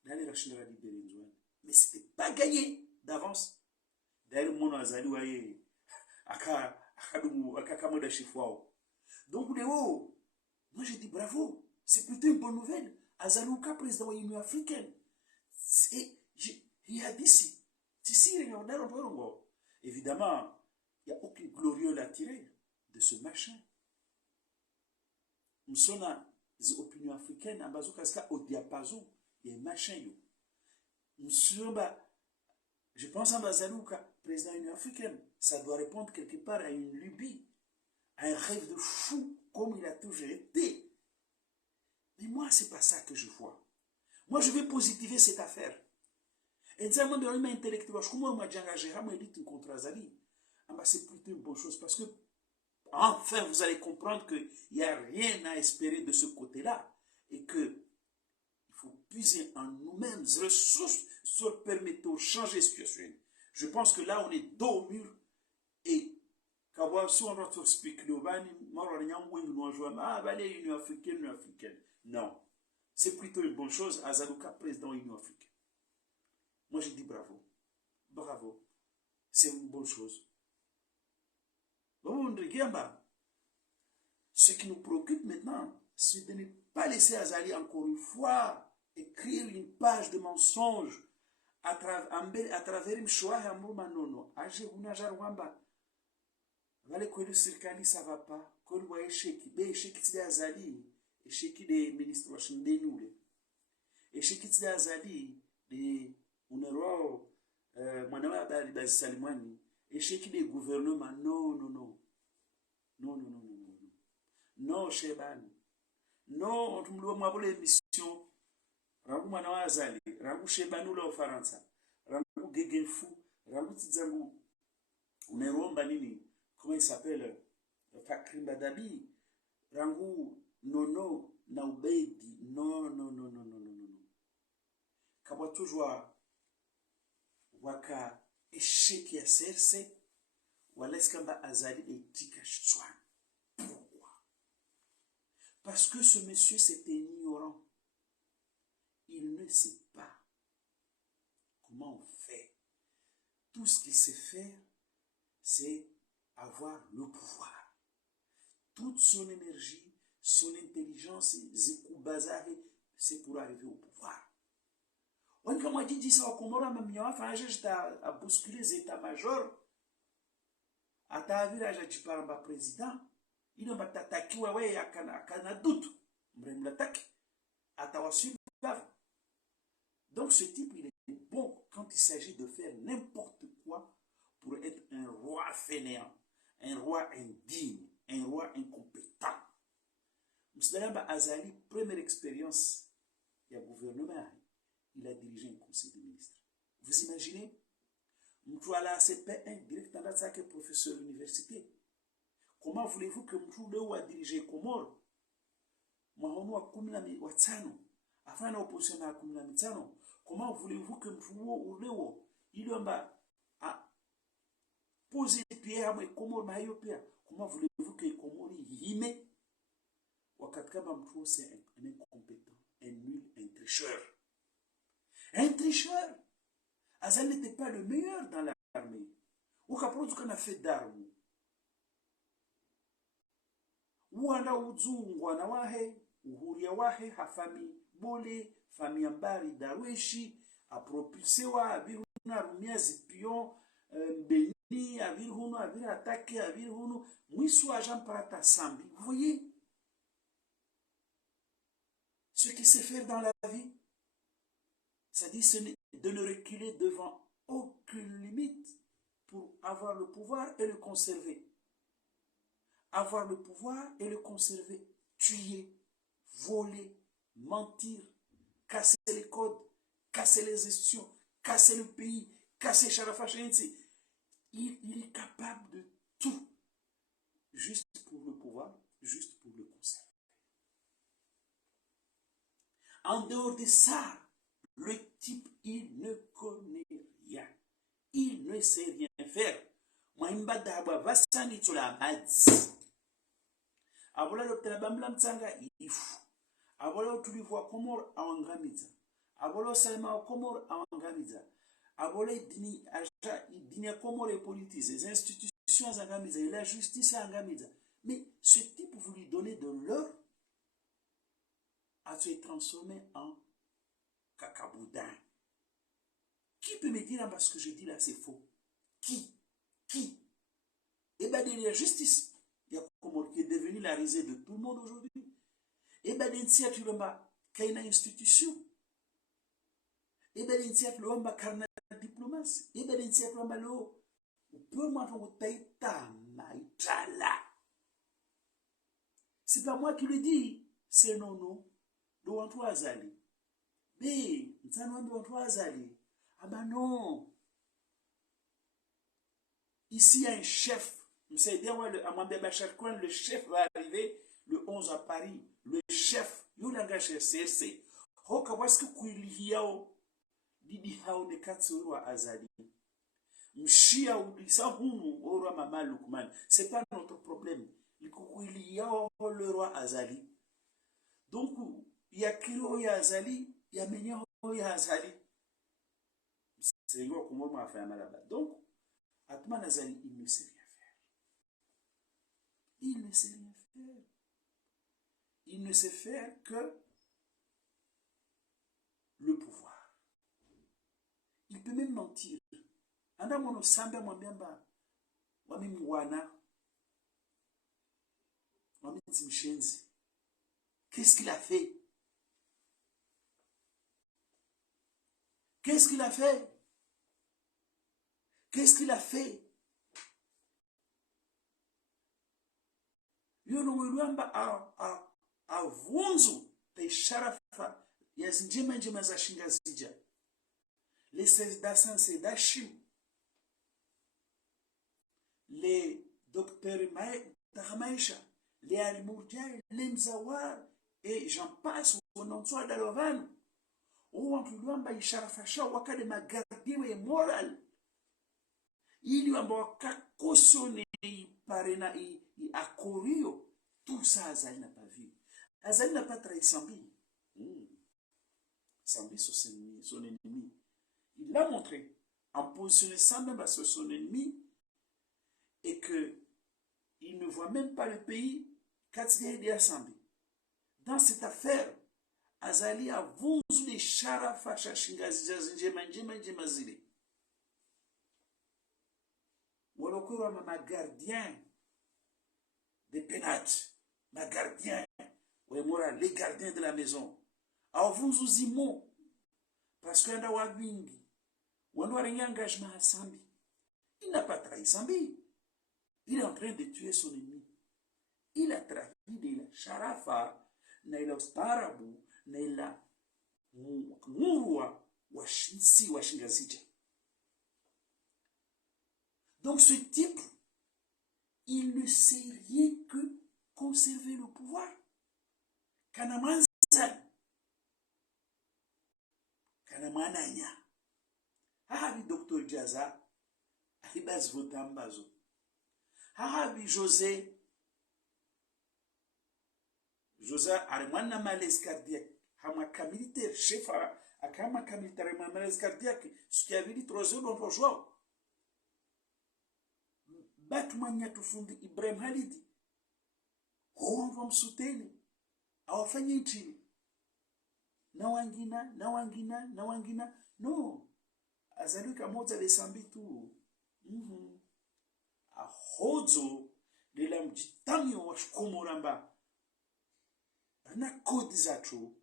D'aller la Chine libérer Nzouane. Mais ce n'était pas gagné d'avance. D'ailleurs, mon azali, voyez, Akamoda Chifwao. Donc, moi j'ai dit bravo. C'est plutôt une bonne nouvelle. Azalouka, président de l'Union africaine. Il a dit si. Évidemment, il n'y a aucun glorieux à tirer de ce machin. Nous sommes dans les opinions africaines, au diapason, il y a un machin. Nous sommes, je pense à Azalouka, président de l'Union africaine. Ça doit répondre quelque part à une lubie un rêve de fou, comme il a toujours été. Mais moi, ce n'est pas ça que je vois. Moi, je vais positiver cette affaire. Et c'est plutôt une bonne chose parce que, enfin, vous allez comprendre qu'il n'y a rien à espérer de ce côté-là et que il faut puiser en nous-mêmes les ressources qui permettent de changer la situation. Je pense que là, on est dos au mur et si on doit expliquer l'Union africaine. Non. C'est plutôt une bonne chose à Zalouka, président de l'Union africaine. Moi, je dis bravo. Bravo. C'est une bonne chose. Ce qui nous préoccupe maintenant, c'est de ne pas laisser Azali encore une fois écrire une page de mensonges à travers une choix à Manono. Vale kweli serikali ça va pas. Kweli wa esheki. Be esheki tida Azali. Esheki de ministre wa shindeni ule. Esheki tida Azali de unerwao mwanawa habari bazi salimani. Esheki de gouvernement. Non. Non, Shebani. Non, on me m'a volé mission. Ragu mwanawa Azali. Ragu Shebani ule Ufaransa. Ragu Gegenfu. Ragu Tizangu. Uneromba nini? Comment il s'appelle? Fakrim Badabi. Rangu Nono Naubedi. Non. Kabwa toujours waka échec ya serse waleskamba Azali et Tikashtuan. Pourquoi? Parce que ce monsieur c'est ignorant. Il ne sait pas comment on fait. Tout ce qu'il sait faire, c'est avoir le pouvoir. Toute son énergie, son intelligence, Zekou Bazare, c'est pour arriver au pouvoir. On comme on dit ça au Comora, mais on a juste à bousculer les états-majors. À ta vie, là, j'ai parlé à président. Il n'a pas attaqué, ouais, à Canada. On l'attaque. À ta suivre. Donc, ce type, il est bon quand il s'agit de faire n'importe quoi pour être un roi fainéant, un roi indigne, un roi incompétent. Moussdalamba Azali, première expérience, il y a gouvernement, il a dirigé un conseil de ministres. Vous imaginez? Moussdalamba CP1, directeur de professeur de l'université. Comment voulez-vous que Moussdalamba a dirigé Comore? Mahono a kumila watano, afin d'opposition à kumila mitano. Comment voulez-vous que Moussdalamba il a poser pied à moi, comment voulez-vous que Comore yime? Wakatkaba Moussdalamba c'est un incompétent, un nul, un tricheur. Un tricheur. Azal n'était pas le meilleur dans l'armée. Ou qu'après qu'on a fait d'armes. Ou anda uzungu anawahe, uhuria wahe, hafami bole, fami ambari darweshi, apropulsewa, aviruna rumia zipion, mbeni, avirhunu, avir attaqué, avirhunu, mouissou agent parata sambi. Vous voyez? Ce qu'il sait faire dans la vie, c'est-à-dire de ne reculer devant aucune limite pour avoir le pouvoir et le conserver. Avoir le pouvoir et le conserver. Tuer, voler, mentir, casser les codes, casser les institutions, casser le pays, casser Sharafa Chenitsi. Il est capable de tout. Juste pour le pouvoir, juste pour le conserver. En dehors de ça, le type, il ne connaît rien. Il ne sait rien faire. Mwimba d'abord va s'anitola badz. Abola l'obtena bambla mtsanga ifu. Abola utulivu Komor awangamiza. Abola salma Komor awangamiza. Abola dini ya Komor est politisé. Les institutions angamiza. Et la justice angamiza. Mais ce type, vous lui donnez de l'or à se transformer en cacaboudin. Qui peut me dire parce que je dis là c'est faux? Qui? Et bien derrière justice, il y a Komor qui est devenu la risée de tout le monde aujourd'hui. Et bien d'initiative qu'il y a une institution. Et bien d'initiative l'homme qui a une diplomatie. Et bien d'initiative l'homme qui peut m'avoir taïta maïtala. C'est pas moi qui le dis, c'est Nono de Wantou Azali. B, Nzano de Wantou Azali. Ah ben non. Ici, il y a un chef. Vous savez bien, à Mwambé Bachar Kouan, le chef va arriver le 11 à Paris. Le chef, il y a un gars chez CRC. Hoka waski kuilihiao, didi hao de Katsurwa Azali. Mshia ulisa humu, Orwa Mama Lukman. C'est pas notre problème. Il y a le roi Azali. Donc, il y a Kiro ya Azali, il y a Menyo ya Azali. C'est quoi comment on a fait là-bas. Donc, Atman Azali, il ne sait rien faire. Il ne sait rien faire. Il ne sait faire que le pouvoir. Il peut même mentir. Anda mono samba mwambiamba, wami mwana, wami timshenzi. Qu'est-ce qu'il a fait? Qu'est-ce qu'il a fait? Qu'est-ce qu'il a fait? Yono Wilwamba a vunzu pe sharafa ya zinjema njema za shingazija. Les Sedasan Sedashim. Les docteurs Tahamaisha. Les Alimourdia, les Mzawar. Et j'en passe au nom de soi d'Alovan. Ou en plus loin, il charafasha wakade ma gardien moral. Il y a un cautionné, parena, il a couru. Tout ça, Azali n'a pas vu. Azali n'a pas trahi Sambi. Sambi, son ennemi. Il l'a montré en positionnant Sambi sur son ennemi et que il ne voit même pas le pays qu'Atzia et Sambi. Dans cette affaire, Azali a vunzu les sharafa shashingazi njema zile. Walokura ma gardien des pénates, ma gardien, les gardiens de la maison. A vunzu zimo parce que anda wabingi. Wano engagement à Sambi. Il n'a pas trahi Sambi. Il est en train de tuer son ennemi. Il a trahi de la sharafa. Naila ustarabu, naila murwa washinsi washingazija. Donc ce type, il ne sait rien que conserver le pouvoir. Kanamanza, kanamananya. Hahabi Dr. Jaza, ahibaz votambazo. Hahabi José Armana malaise cardiaque. Hamaka militaire, chef à Kamaka militaire, malaise cardiaque. Ce qui avait dit 3 heures dans 3 jours. Batmania tufundi Ibrahim Halidi. On va me soutenir. Awafanya nchini. Nawangina. No. Azali kamoza de Sambi tu. Ahodzo de la mjitami wa shkomoramba. Rina kodi zatu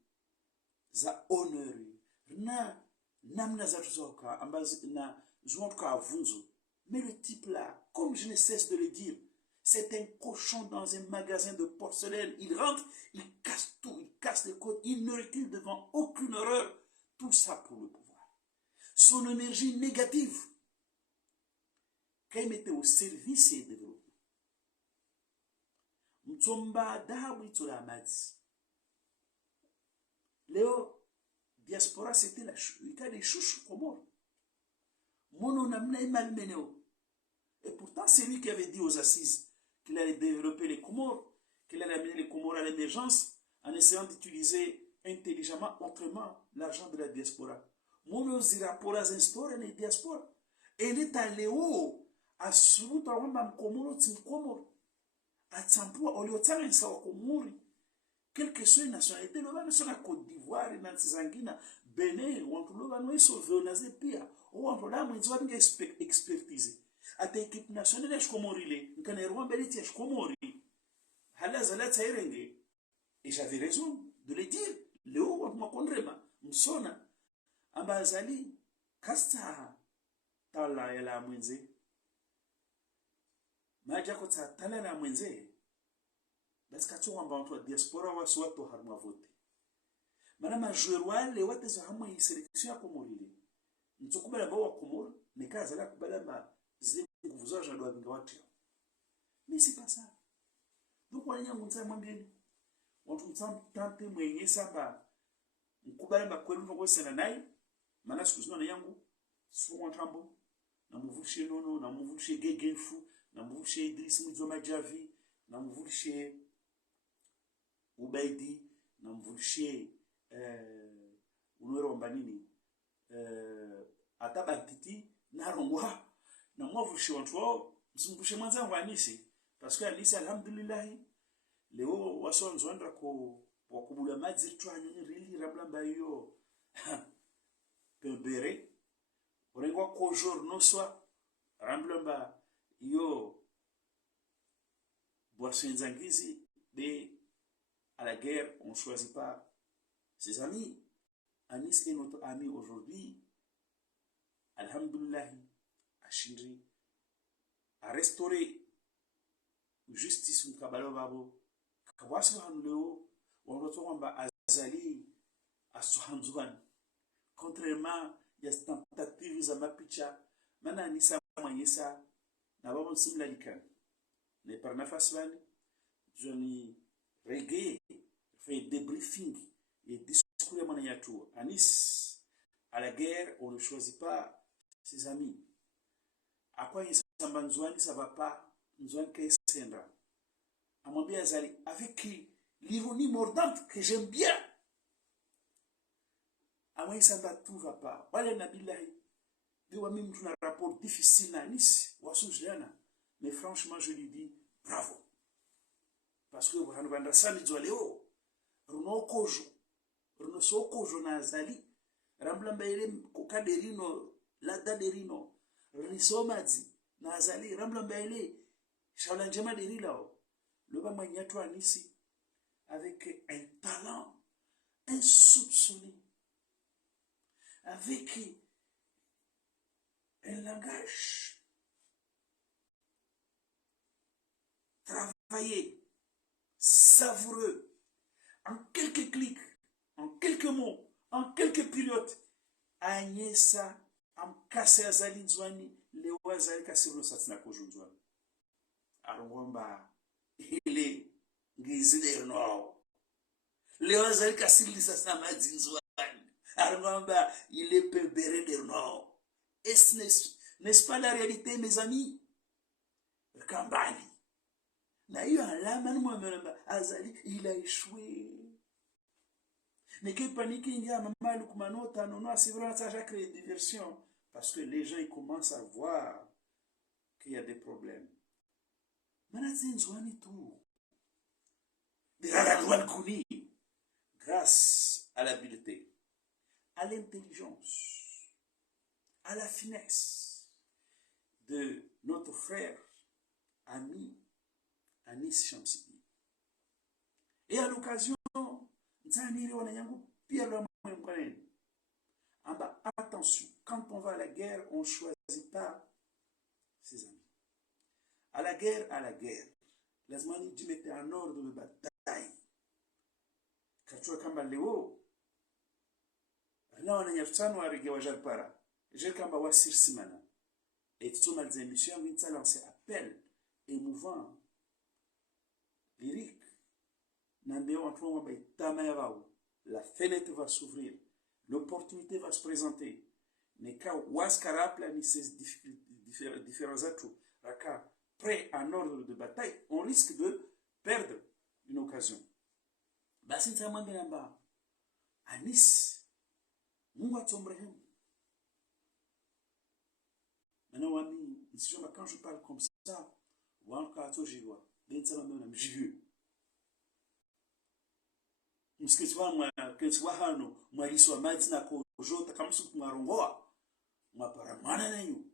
za honori. Rina namna zatu zoka ambazi na zwantuka avunzo. Mais le type là, comme je ne cesse de le dire, c'est un cochon dans un magasin de porcelaine. Il rentre, il casse tout, il casse les codes, il ne recule devant aucune horreur. Tout ça pour le pouvoir. Son énergie négative, quand il mettait au service et développement. Mtsomba dahabu itola madzi. Léo, diaspora, c'était le cas des chouchous Comores. Mono namna malmeneo. Et pourtant, c'est lui qui avait dit aux assises qu'il allait développer les Comores, qu'il allait amener les Comores à l'émergence en essayant d'utiliser intelligemment, autrement, l'argent de la diaspora. Mono zirapora zinstore les diaspora. Et il est allé haut, à Suruta Wamba Mkomoro Timkomoro, à Tsampua, Oliotara Insawa Komori. Quelle que soit une nationalité, le Vano sur la Côte d'Ivoire, Nantzangina, Bénin, ou entre le Vano et sauvé, Nazepia, ou entre là, mais ils ont expertisé. À tes équipes nationales, je commorile, nous connaissons un bel étiage, je commorile. Halazala Tsairenge. Et j'avais raison de le dire. Léo, on m'a condrema, Msona, Ambazali, Kasta, Tala et la Mwenze. Majako Tala la Mwenze. basi katso kwamba watu wa diaspora waso watu harma vote mana majoueur wale watezo hamwe hii selection ya Komori mtokubala bawa Komori nikaza la kubala ma zile nguvu zao jadwa binga watu mais c'est pas ça donc wale nyangu mtsa mwambieni watu mtante mwenye samba mkubala ba kwelu ngo sena nai mana sikuzona yangu suwa ntambo na muvushe nono na muvushe gegenfu na muvushe Idris Muzoma Javi na muvushe Ubaidi na mvushe unwero mbanini atabantiti na rongwa na mwavushe watu wao msimbushe mwanzangu Anisi parce que Anisi alhamdulillah leo wasonzo andra ko wakubula madzi twanyo rili ramlamba yo pembere orengwa ko jour no swa ramlamba yo boisenzangizi de à la guerre, on ne choisit pas ses amis. Anis est notre ami aujourd'hui. Alhamdulillah, à Shindri, à restaurer justice ou kabalo babo. Kawasi hanuleo, on retrouve à Azali, à Sohanzuan. Contrairement, il y a cette tentative à Mapicha. Maintenant, Anissa Moyesa, n'a pas bon similalikan. Les parnafasvan, je n'ai reggae fait débriefing et discours à Manayatou. À Nice, à la guerre, on ne choisit pas ses amis. À quoi il s'ambanzouani, ça va pas, Nzouani Kaisendra. À mon bien Azali, avec l'ironie mordante que j'aime bien. À moi, il s'en va, tout va pas. Wale Nabilahi, de wa même un rapport difficile à Nice, ou à Soujana. Mais franchement, je lui dis bravo. Parce que vous avez sali leo runo kojo na Azali ramblamba ile kokaderino la daderino risomazi na Azali ramblamba ile shaula njema derilao le ba manyatu Anisi avec un talent insoupçonné avec un langage travaillé savoureux, en quelques clics, en quelques mots, en quelques pilotes, Agnesa, am kase Azali Nzwani, leo Azali kasiro satina kojunzwa. Arongomba, ile ngizide no. Leo Azali kasiro satina madzinzwani. Arongomba, il peut bérer de no. N'est-ce pas la réalité, mes amis? Kambali. Na hiyo alama ni mwamba Azali il a échoué. Ne que panique ingia mama lukumanota nono asivra ça créer diversion parce que les gens ils commencent à voir qu'il y a des problèmes. Manazenzwani tout. Grâce à l'habileté, à l'intelligence, à la finesse de notre frère, ami, Anis Shamsidi. Et à l'occasion, attention, quand on va à la guerre, on ne choisit pas ses amis. À la guerre, les mani dit mettre en ordre de bataille. Kachua kamba leo, là on a yafsano arige wajalpara. J'ai kamba wasir simana. Et tout les émissions viennent lancer appel émouvant. Lyrique, la fenêtre va s'ouvrir, l'opportunité va se présenter. Neka waskarapla ni ces différents atouts, raka prêt en ordre de bataille, on risque de perdre une occasion. Basi tamande namba Anis Mungu atomrehemu. Maintenant wami, quand je parle comme ça, wanka atojirwa. Bensama mwana mjigu. Msikizwa mwa kenswa hano mwaliswa maji na kojota kamsu kumarongoa mwaparamana nanyu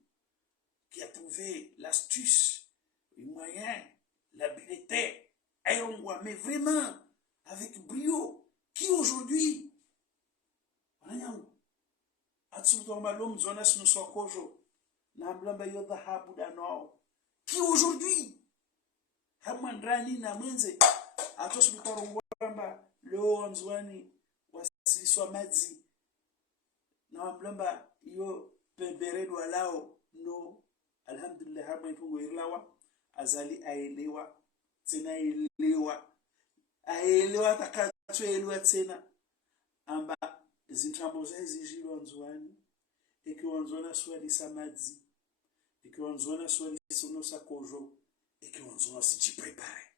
qui a trouvé l'astuce, le moyen, l'habileté, ayongwa mais vraiment avec brio qui aujourd'hui wanyangu atsuto malum zona sino sokojo na mlamba yo dhahabu dano qui aujourd'hui Hamandrani na mwenze atosu bitarongwamba leo wanzwani wasiliswa madzi na wamlamba iyo pemberedu walao no alhamdulillah hamwe ntungo irlawa azali aelewa tena aelewa takatso elewa tena amba zintrambo zizijilo wanzwani ekiwanzwana swali samadzi ekiwanzwana swali sono sakojo ekiwanzwana sijiprepare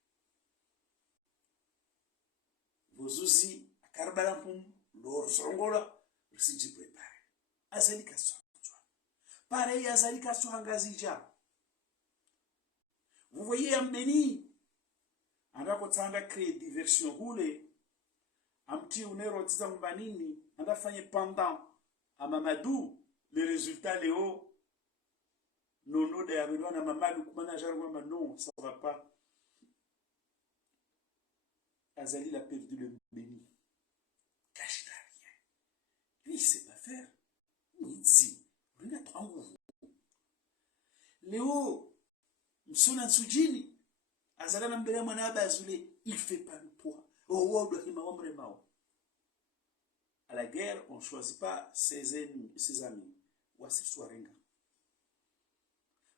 vozuzi akarbala mpum lorzongola sijiprepare azali kaso pareil azali kaso hangazija. Vous voyez Ambeni anda kotanga créer diversion hule amti unero tiza mbanini anda fanye pendant à Mamadou les résultats Léo nono de Abedouan na Mamadou kumana jarwa non ça va pas. Azali l'a perdu le béni. Cache rien. Lui il sait pas faire. Il dit regarde en vous. Léo msona nsujini azalana mbele mwana bazule il fait pas le poids. Oh wow de mao. À la guerre, on ne choisit pas ses ennemis, ses amis. Wasi Swarenga.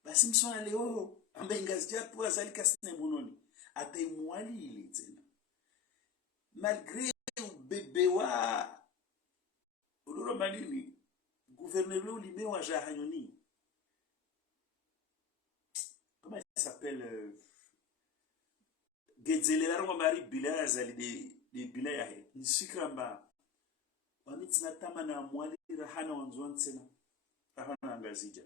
Basi msona leo ambaye ngazija kwa azali kasne mononi. Ate mwali ile tena. Malgré bébé wa Oloro Manini, gouverneur le limé wa Jahanyoni. Comment il s'appelle Gedzele la mari bila azali de bila yahe. Nisikramba wamitina tama na mwali rahana wanzuan tsena rahana ngazija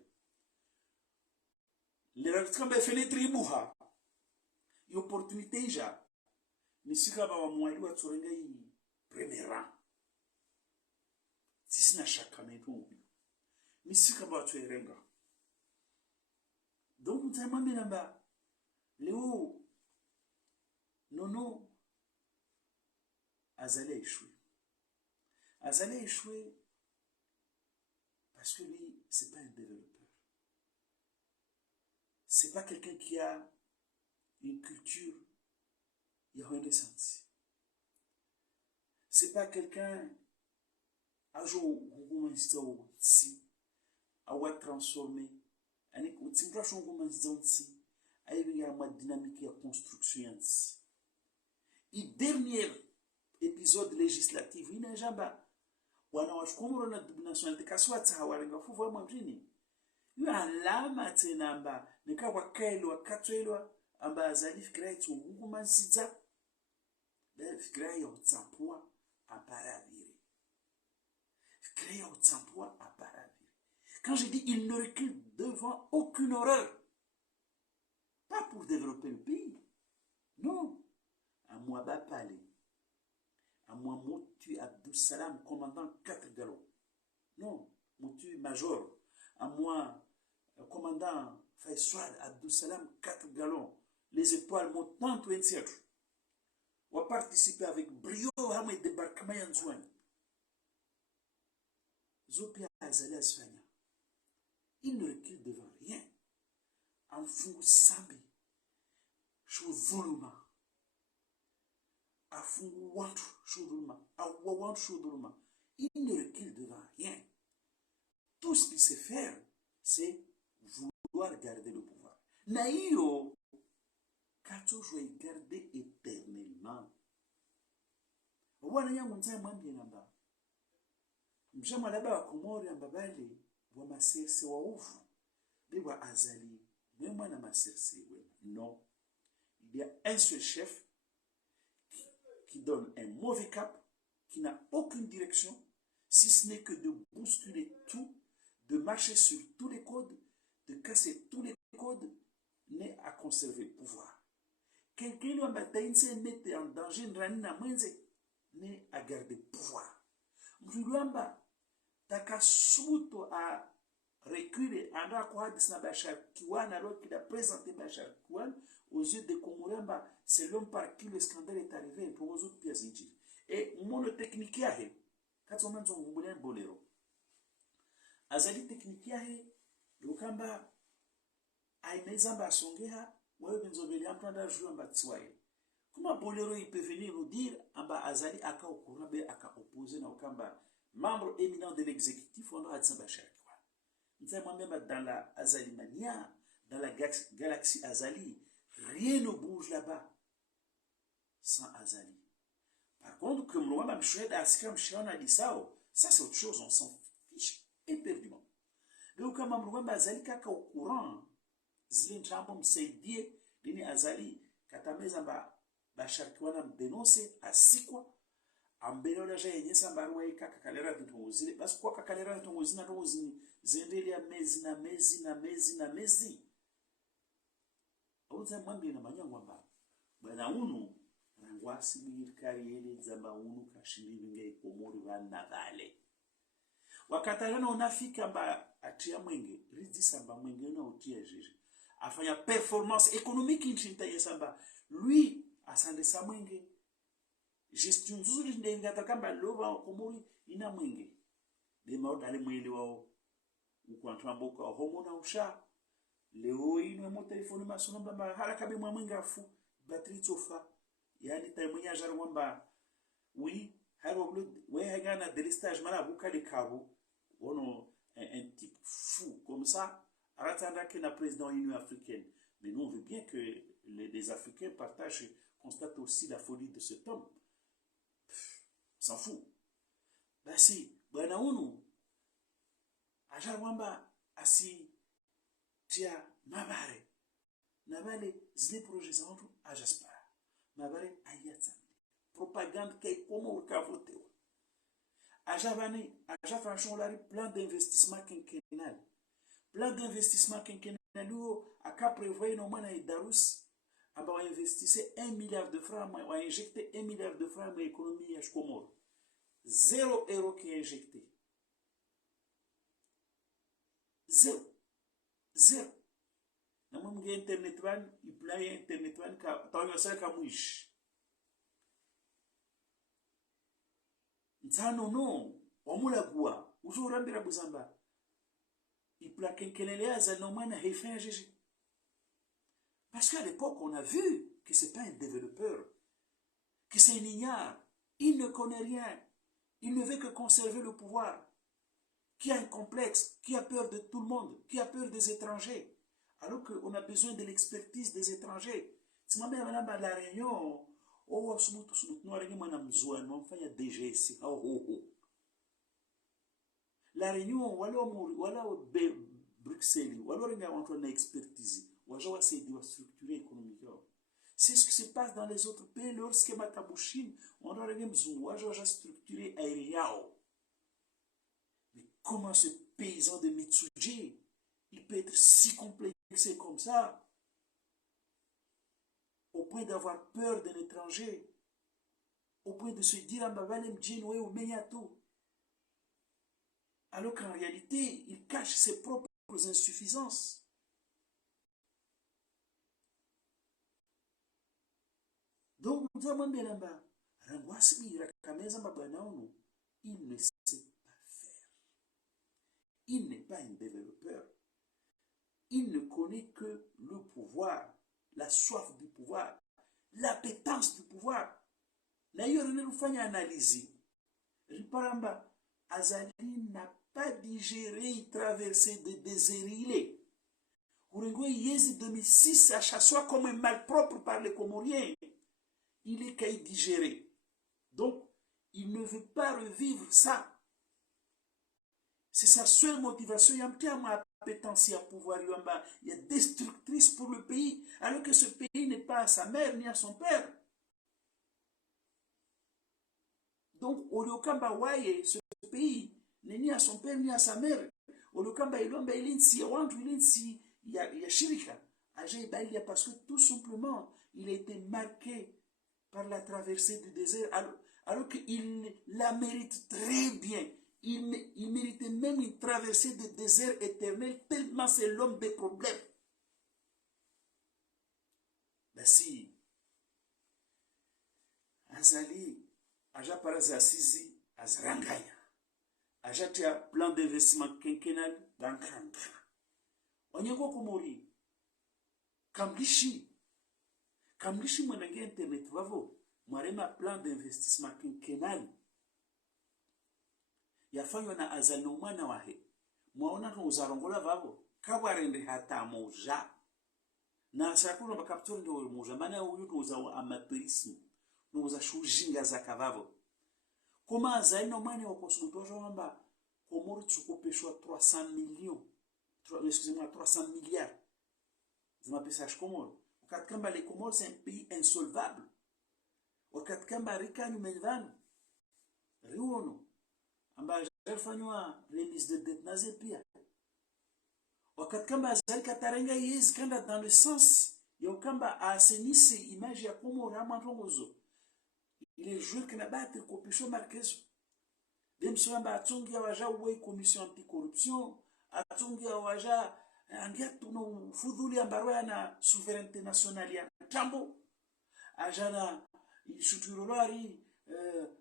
leratkamba fenetri buha opportunité ja nisika ba mwali wa tsorenga yi premier rang tisina shaka metu nisika ba tsorenga donc mtama menamba leo nono azali échoué. Azali a échoué parce que lui, c'est pas un développeur. C'est pas quelqu'un qui a une culture, il y a rien de senti. C'est pas quelqu'un à jouer au si à transformer. C'est pas si à y a une dynamique de construction. Et dernier épisode législatif, il n'a jamais wanawashukuru na nationality kaswata hawarenga fuvu wa mjini yu alama tena amba nikawa kailwa katwelwa amba azali fikira itu mungu mansiza la fikira ya utsampua aparavire fikira ya utsampua aparavire. Quand je dis il ne recule devant aucune horreur, pas pour développer le pays, non, à moi bas palais, à moi Moutu Abdou Salam, commandant 4 galons. Non, Moutu major. À moi, commandant Faisal Abdou Salam, 4 galons. Les étoiles montantes ou un siècle. On a participé avec brio à mes débarquements en soin. Zopia Azali Asfania. Il ne recule devant rien. En fou Sambi. Chouvouluma. Il ne recule devant rien. Tout ce qu'il sait faire, c'est vouloir garder le pouvoir. Naïo, Kato je vais garder éternellement. Wana yangu nzaya mwambie namba. Mjama laba wa Komori ambabali wa maserse wa ufu. Bewa azali. Mwema na maserse wema. Non. Il y a un seul chef qui donne un mauvais cap, qui n'a aucune direction, si ce n'est que de bousculer tout, de marcher sur tous les codes, de casser tous les codes, n'est à conserver le pouvoir. Quelqu'un qui a mis en danger n'est à garder le pouvoir. Mjuluamba, takasuto a reculé, anda kwa hadis na Bachar Kiwan, alors qu'il a présenté Bachar Kiwan aux yeux des Comoriens, c'est l'homme par qui le scandale est arrivé pour aux autres pièces. Et mon technique yahe, quand on mentionne vous voulez un bolero, azali technique yahe, le kamba aimezamba songeha, wewe benzobeli ampranda jouer en batswaye. Comment Bolero il peut venir nous dire amba azali aka okurabe aka opposé na okamba membre éminent de l'exécutif on a Atsamba Sharikwa. Nous avons même dans la Azalimania, dans la galaxie Azali, rien ne bouge là-bas sans Azali. Par contre, comme le roi Mchoued Askam Shiona Disao, ça c'est autre chose, on s'en fiche éperdument. Donc, comme le roi Azali kaka au courant, Zilin Chambo Mseidie, Dini Azali, Katameza Basharkiwana Mdenose, Asikwa, ambele ola yenye sambarwa kaka kalera ntongozile basi kwa kakalera ntongozina ntongozini zendele ya mezi na mezi na mezi na mezi auza mwambi na manyangwa mba bana unu rangwasi mirikari yele zamba unu kashimbi nge komori wana vale wakatalana unafika mba atia mwenge ridi samba mwenge na utia jeje afanya performance économique inchinta yesamba lui asande sa mwenge gestion nzuri ndengata kamba lova komori ina mwenge de maudale mwele wao ukwantwa mboka homona usha leo ino mo telefone masonamba ba haraka be mwenge afu batterie tofa yani taimanya jar wamba oui haro bleu we hagana delistage mara bukale kabo wono un type fou comme ça aratanda que la président Union africaine mais nous on veut bien que les Africains partagent constatent aussi la folie de cet homme. S'en fout. Basi, bwana unu, ajarwamba asi tia mabare. Nabale zile projet za watu ajaspara. Mabare ayatsa. Propagande kay komo ukavote. Ajavani, ajafranchon lari plan d'investissement quinquennal. Plan d'investissement quinquennal où aka prévoit no mana idarus aba va investir 1 milliard de francs, va injecter 1 milliard de francs dans l'économie à Comore. 0 euro qui est injecté. 0. 0. Na mumge internet wan, il play internet wan ka tawo sa ka muish. Ntano no, omula gua, uzo rambira buzamba. Il play kenkelele azal mana hefin jeje. Parce qu'à l'époque, on a vu que ce n'est pas un développeur, que c'est un ignare, il ne connaît rien, il ne veut que conserver le pouvoir, qui a un complexe, qui a peur de tout le monde, qui a peur des étrangers, alors qu'on a besoin de l'expertise des étrangers. Si ma mère à la Réunion, oh, la Réunion, voilà Bruxelles, voilà on a expertise. Structurer économiquement. C'est ce qui se passe dans les autres pays. Lorsque Matabushine, on a déjà structuré aérien. Mais comment ce paysan de Mitsuji, il peut être si complexé comme ça, au point d'avoir peur d'un étranger, au point de se dire alors qu'en réalité, il cache ses propres insuffisances. Donc, nous avons bien là-bas, il ne sait pas faire. Il n'est pas un développeur. Il ne connaît que le pouvoir, la soif du pouvoir, l'appétence du pouvoir. D'ailleurs, nous faisons une analyse. Riparamba, Azali n'a pas digéré, traversé des déserts. Urengo Yezi 2006 a chassé comme un malpropre par les Comoriens. Il est qu'à y digérer. Donc, il ne veut pas revivre ça. C'est sa seule motivation. Il y a un petit appétence à pouvoir. Il y a destructrice pour le pays, alors que ce pays n'est pas à sa mère ni à son père. Donc, au Lokamba Waye, ce pays n'est ni à son père ni à sa mère. Au Lokamba Ilomba Ilinsi, Wantu Ilinsi, il y a Shirika. Parce que tout simplement, il a été marqué par la traversée du désert, alors qu'il la mérite très bien. Il méritait même une traversée du désert éternel, tellement c'est l'homme des problèmes. Ben si, Azali, Aja Paraza Asizi, Azrangaya, Aja tia plan d'investissement quinquennal dans Kanka. Onyengo Komori, Kambishi, Kamlishi mwanange internet vavo. Mwarema plan d'investissement quinquennal. Yafanywa na Azali na umwana wahe. Mwaona kwa uzarongola vavo. Kawarende hata moja. Na sakuru makapitori ndo moja. Mana uyu ndo uza amateurisme. Ndo uza shujinga za kavavo. Koma Azali na umwana wakosukutoja wamba. Komoro tsukopeshwa 300 millions. Excusez-moi, 300 milliards. Je m'appelle ça Comores. Au Katkamba, les Comores, c'est un pays insolvable. Au Katkamba, Rika Numelvan, Riuno, Amba Jelfanua, remise de dette Nazepia. Au Katkamba, Zali Katarenga Yez, Kanda, dans le sens, Yokamba a assaini ses images à Comores, Ramantongozo. Il est joué que n'a pas été copiché Marquez. Dem Soamba, Atungi Awaja, Oué, Commission anticorruption, Atungi Awaja, angia tuno fudhuli ambayo na souveraineté nationale ya tambo ajana ishuturolari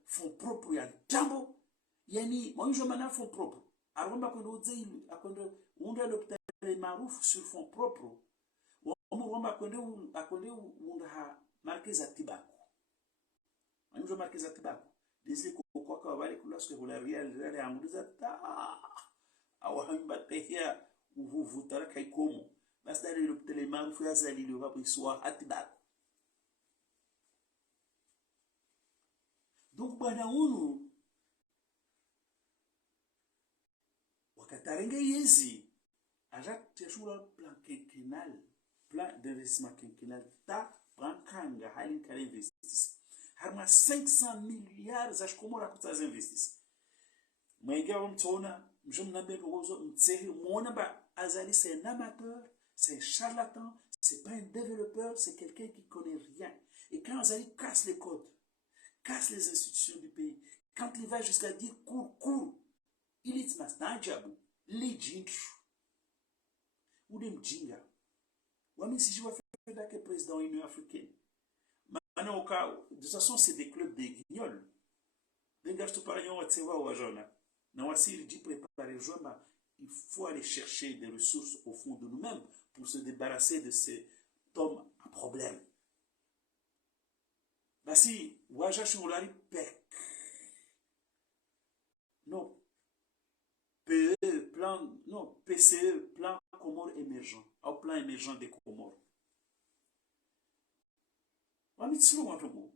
fond propre ya tambo yani mwanjo mana fond propre aromba kwendo uzei akwendo unda l'hôpital maarufu sur fond propre omuromba kwendo akwendo unda ha marqueza tibako mwanjo marqueza tibako dizli kwa kwa wale kula sio la real ya amuliza ta awahamba tehia vous taraka como basi dali l'hôpital maarufu ya Azali le va iswa hatibako. Donc bwana unu wakatarenge yezi aja teshura plan quinquennal, plan d'investissement quinquennal ta bankanga halin kale investis harma 500 milliards za Comores kutaz investis mwega mtona mjomna berozo mtsehi muona ba Azali c'est un amateur, c'est un charlatan, c'est pas un développeur, c'est quelqu'un qui connaît rien. Et quand Azali casse les codes, casse les institutions du pays, quand il va jusqu'à dire cours, il est mastanjabu, lijinchu, ou des mjinga. Wami si je vais faire que président de l'Union africaine. Maintenant, au cas, de toute façon, c'est des clubs de guignols. Bengar tu parles de Tsewa ou Ajona. Non, si il dit préparer le jour, il faut aller chercher des ressources au fond de nous-mêmes pour se débarrasser de cet homme à problème. Basi, waja shungulari pek. Non. PCE, plan Comores émergent. Au plan émergent des Comores. Wamitsuru wantomo.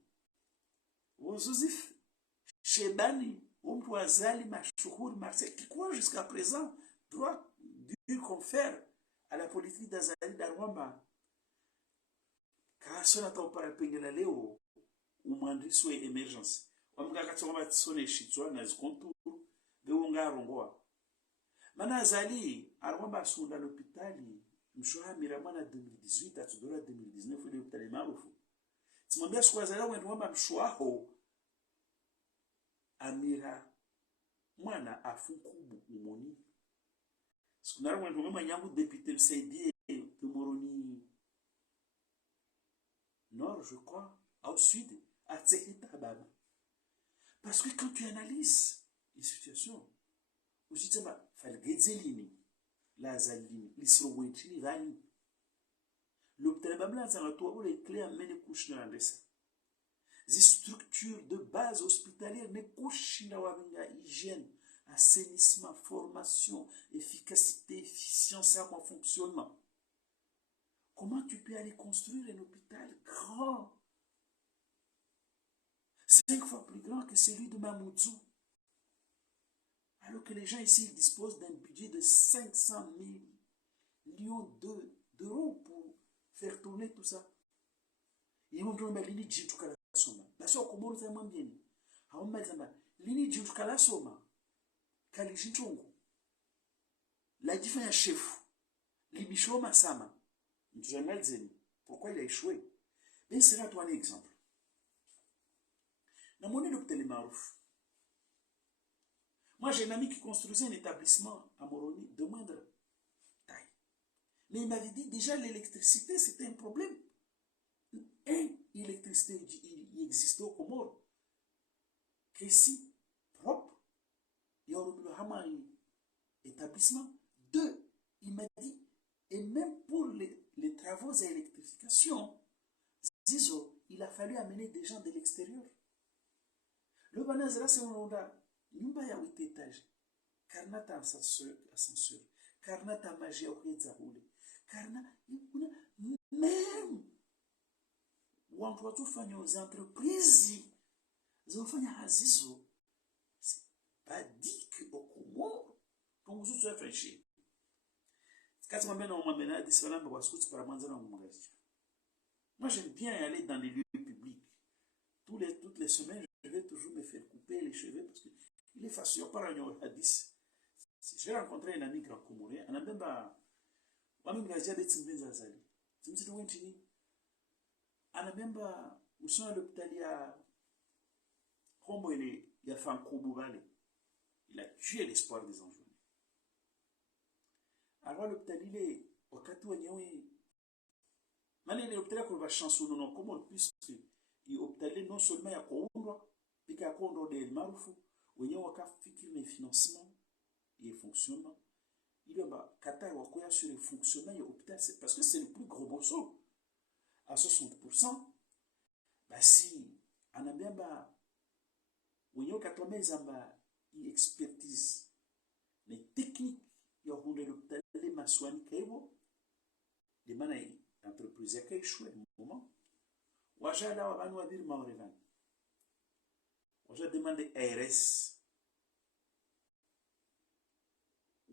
Wozuzif. Shebani, Azali, Mashuhur, Marseille, qui croit jusqu'à présent droit du confère à la politique d'Azali d'Arwamba. Car cela n'a pas pengela leo ou mandriso émergence. Wamgaka tsoma tsone shitwa na zikontu de unga rongoa. Mana Azali Arwamba sunda l'hôpitali mshoha miramana 2018 atudora 2019 ile l'hôpital maarufu. Timwambia siku Azali wenda mshoaho amira mwana afunkubu umoni. Sikunara mwana mwema nyangu député msaidie de Moroni Nord, je crois, au sud, à Tsehita Baba. Parce que quand tu analyses les situations, où tu dis, Falgedzelini, la Zalini, l'Isrowetini, Vani, l'Optel Babla, ça va toi, les clés à mener couche dans la les structures de base hospitalière ne couchent dans la hygiène, assainissement, formation, efficacité, efficience, en fonctionnement. Comment tu peux aller construire un hôpital grand, 5 fois plus grand que celui de Mamoudzou, alors que les gens ici disposent d'un budget de 500 millions d'euros pour faire tourner tout ça. Ils vont prendre l'ini jintuka la soma. La soma Comores za mwambieni. Haoma zamba l'ini jintuka la soma. Kali jintungu. La différence chef. Libicho Masama. Jamel Zeni. Pourquoi il a échoué? Mais c'est là toi un exemple. Dans mon l'hôpital Marouf. Moi j'ai un ami qui construisait un établissement à Moroni de moindre taille. Mais il m'avait dit déjà l'électricité c'était un problème. L'électricité il existait au Comores. Ici, propre. Il y a un établissement. 2, il m'a dit, et même pour les travaux d'électrification, zizo, il a fallu amener des gens de l'extérieur. Le banazera, c'est un ronda. Nyumba ya 8 étages. Karnata ascenseur. Karnata magia au Redzahule. Karna, même. Watu watufanya aux entreprises. Zofanya hazizo. C'est pas dit qu'au Comore, quand vous êtes réfléchi. Quand on m'amène à des salons pour par moi, j'aime bien aller dans les lieux publics. Toutes les semaines, je vais toujours me faire couper les cheveux parce qu'il est facile. Par exemple, à 10. J'ai rencontré un ami grand comorien. On a même pas. On a même gazé des timbres zazali. Tu me dis, où est-ce on a même pas. Où sont à l'hôpital, il y a. Comment il a fait un Koboubale. Il a tué l'espoir des enfants. Alors, l'hôpital, il est. Au Katou, il y a. Maintenant, l'hôpital, il va changer son nom. Comment? Puisque l'hôpital, non seulement il y a Koundwa, puis il y a Koundwa de Maroufou, où il y a un fikir de financement et fonctionnement. Il y a Qatar ou sur le fonctionnement de l'hôpital, c'est parce que c'est le plus gros morceau. À 60%, bah si on a bien bah où il y a 80 une expertise les techniques il y a où l'hôpital les masouani kaibo les manai entreprise qui échoué au moment où j'ai là on va dire maorevan où j'ai demandé ARS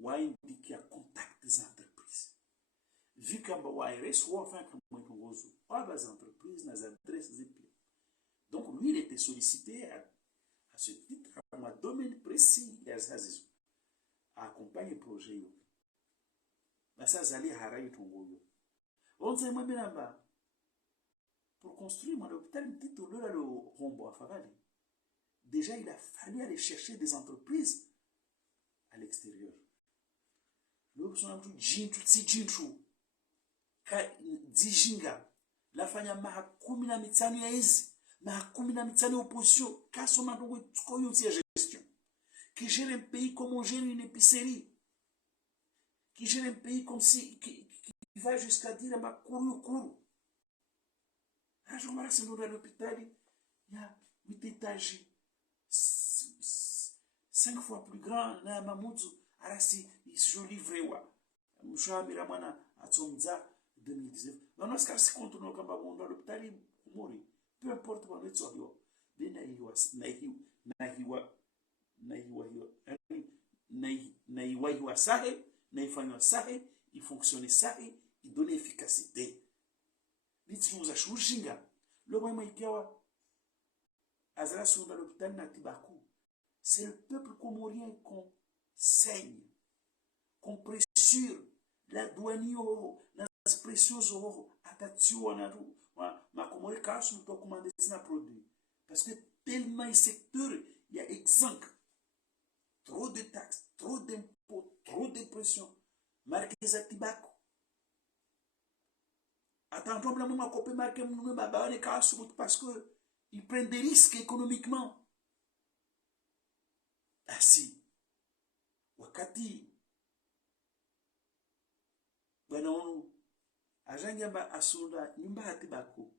ou indiquer à contact des entreprises vu qu'en bas ARS ou enfin comme on dit pas des entreprises nas adresses des pays. Donc lui il était sollicité à ce titre à un domaine précis à accompagner le projet. Mais ça zali harai tongoyo on sait moi bien là pour construire mon hôpital titre le rombo à Favali. Déjà il a fallu aller chercher des entreprises à l'extérieur. Le son amtu jintu si jintu ka dijinga la fanya maha 15 ya hizi maha 15 opposition ka soma ndogo tukoyo ya gestion qui gère un pays comme on gère une épicerie qui gère un pays comme si qui va jusqu'à dire ma couru un jour là c'est dans l'hôpital il y a 8 étages 5 fois plus grand na mamutu arasi joli vrewa mshamira mwana atomza 2019 non est-ce que c'est contre nous kamba dans l'hôpital mori peu importe où on est sur yo bena hiwa hiwa sahe na ifanywa sahe ifonctionne sahe idonne efficacité litsuza shujinga le moyen ikiwa azara sur l'hôpital na Tibakou c'est le peuple comorien qu'on saigne qu'on pressure la douane nas pressions atatiwa na ma comorien kasu to commander na produit parce que tellement le secteur il y a exempt trop de taxes trop d'impôts trop de pression marquez à Tibakou attends la maman copie marqué mon baba les kasu parce que ils prennent des risques économiquement. Asi wakati bwana onu ajangamba asunda nyumba ya Tibakou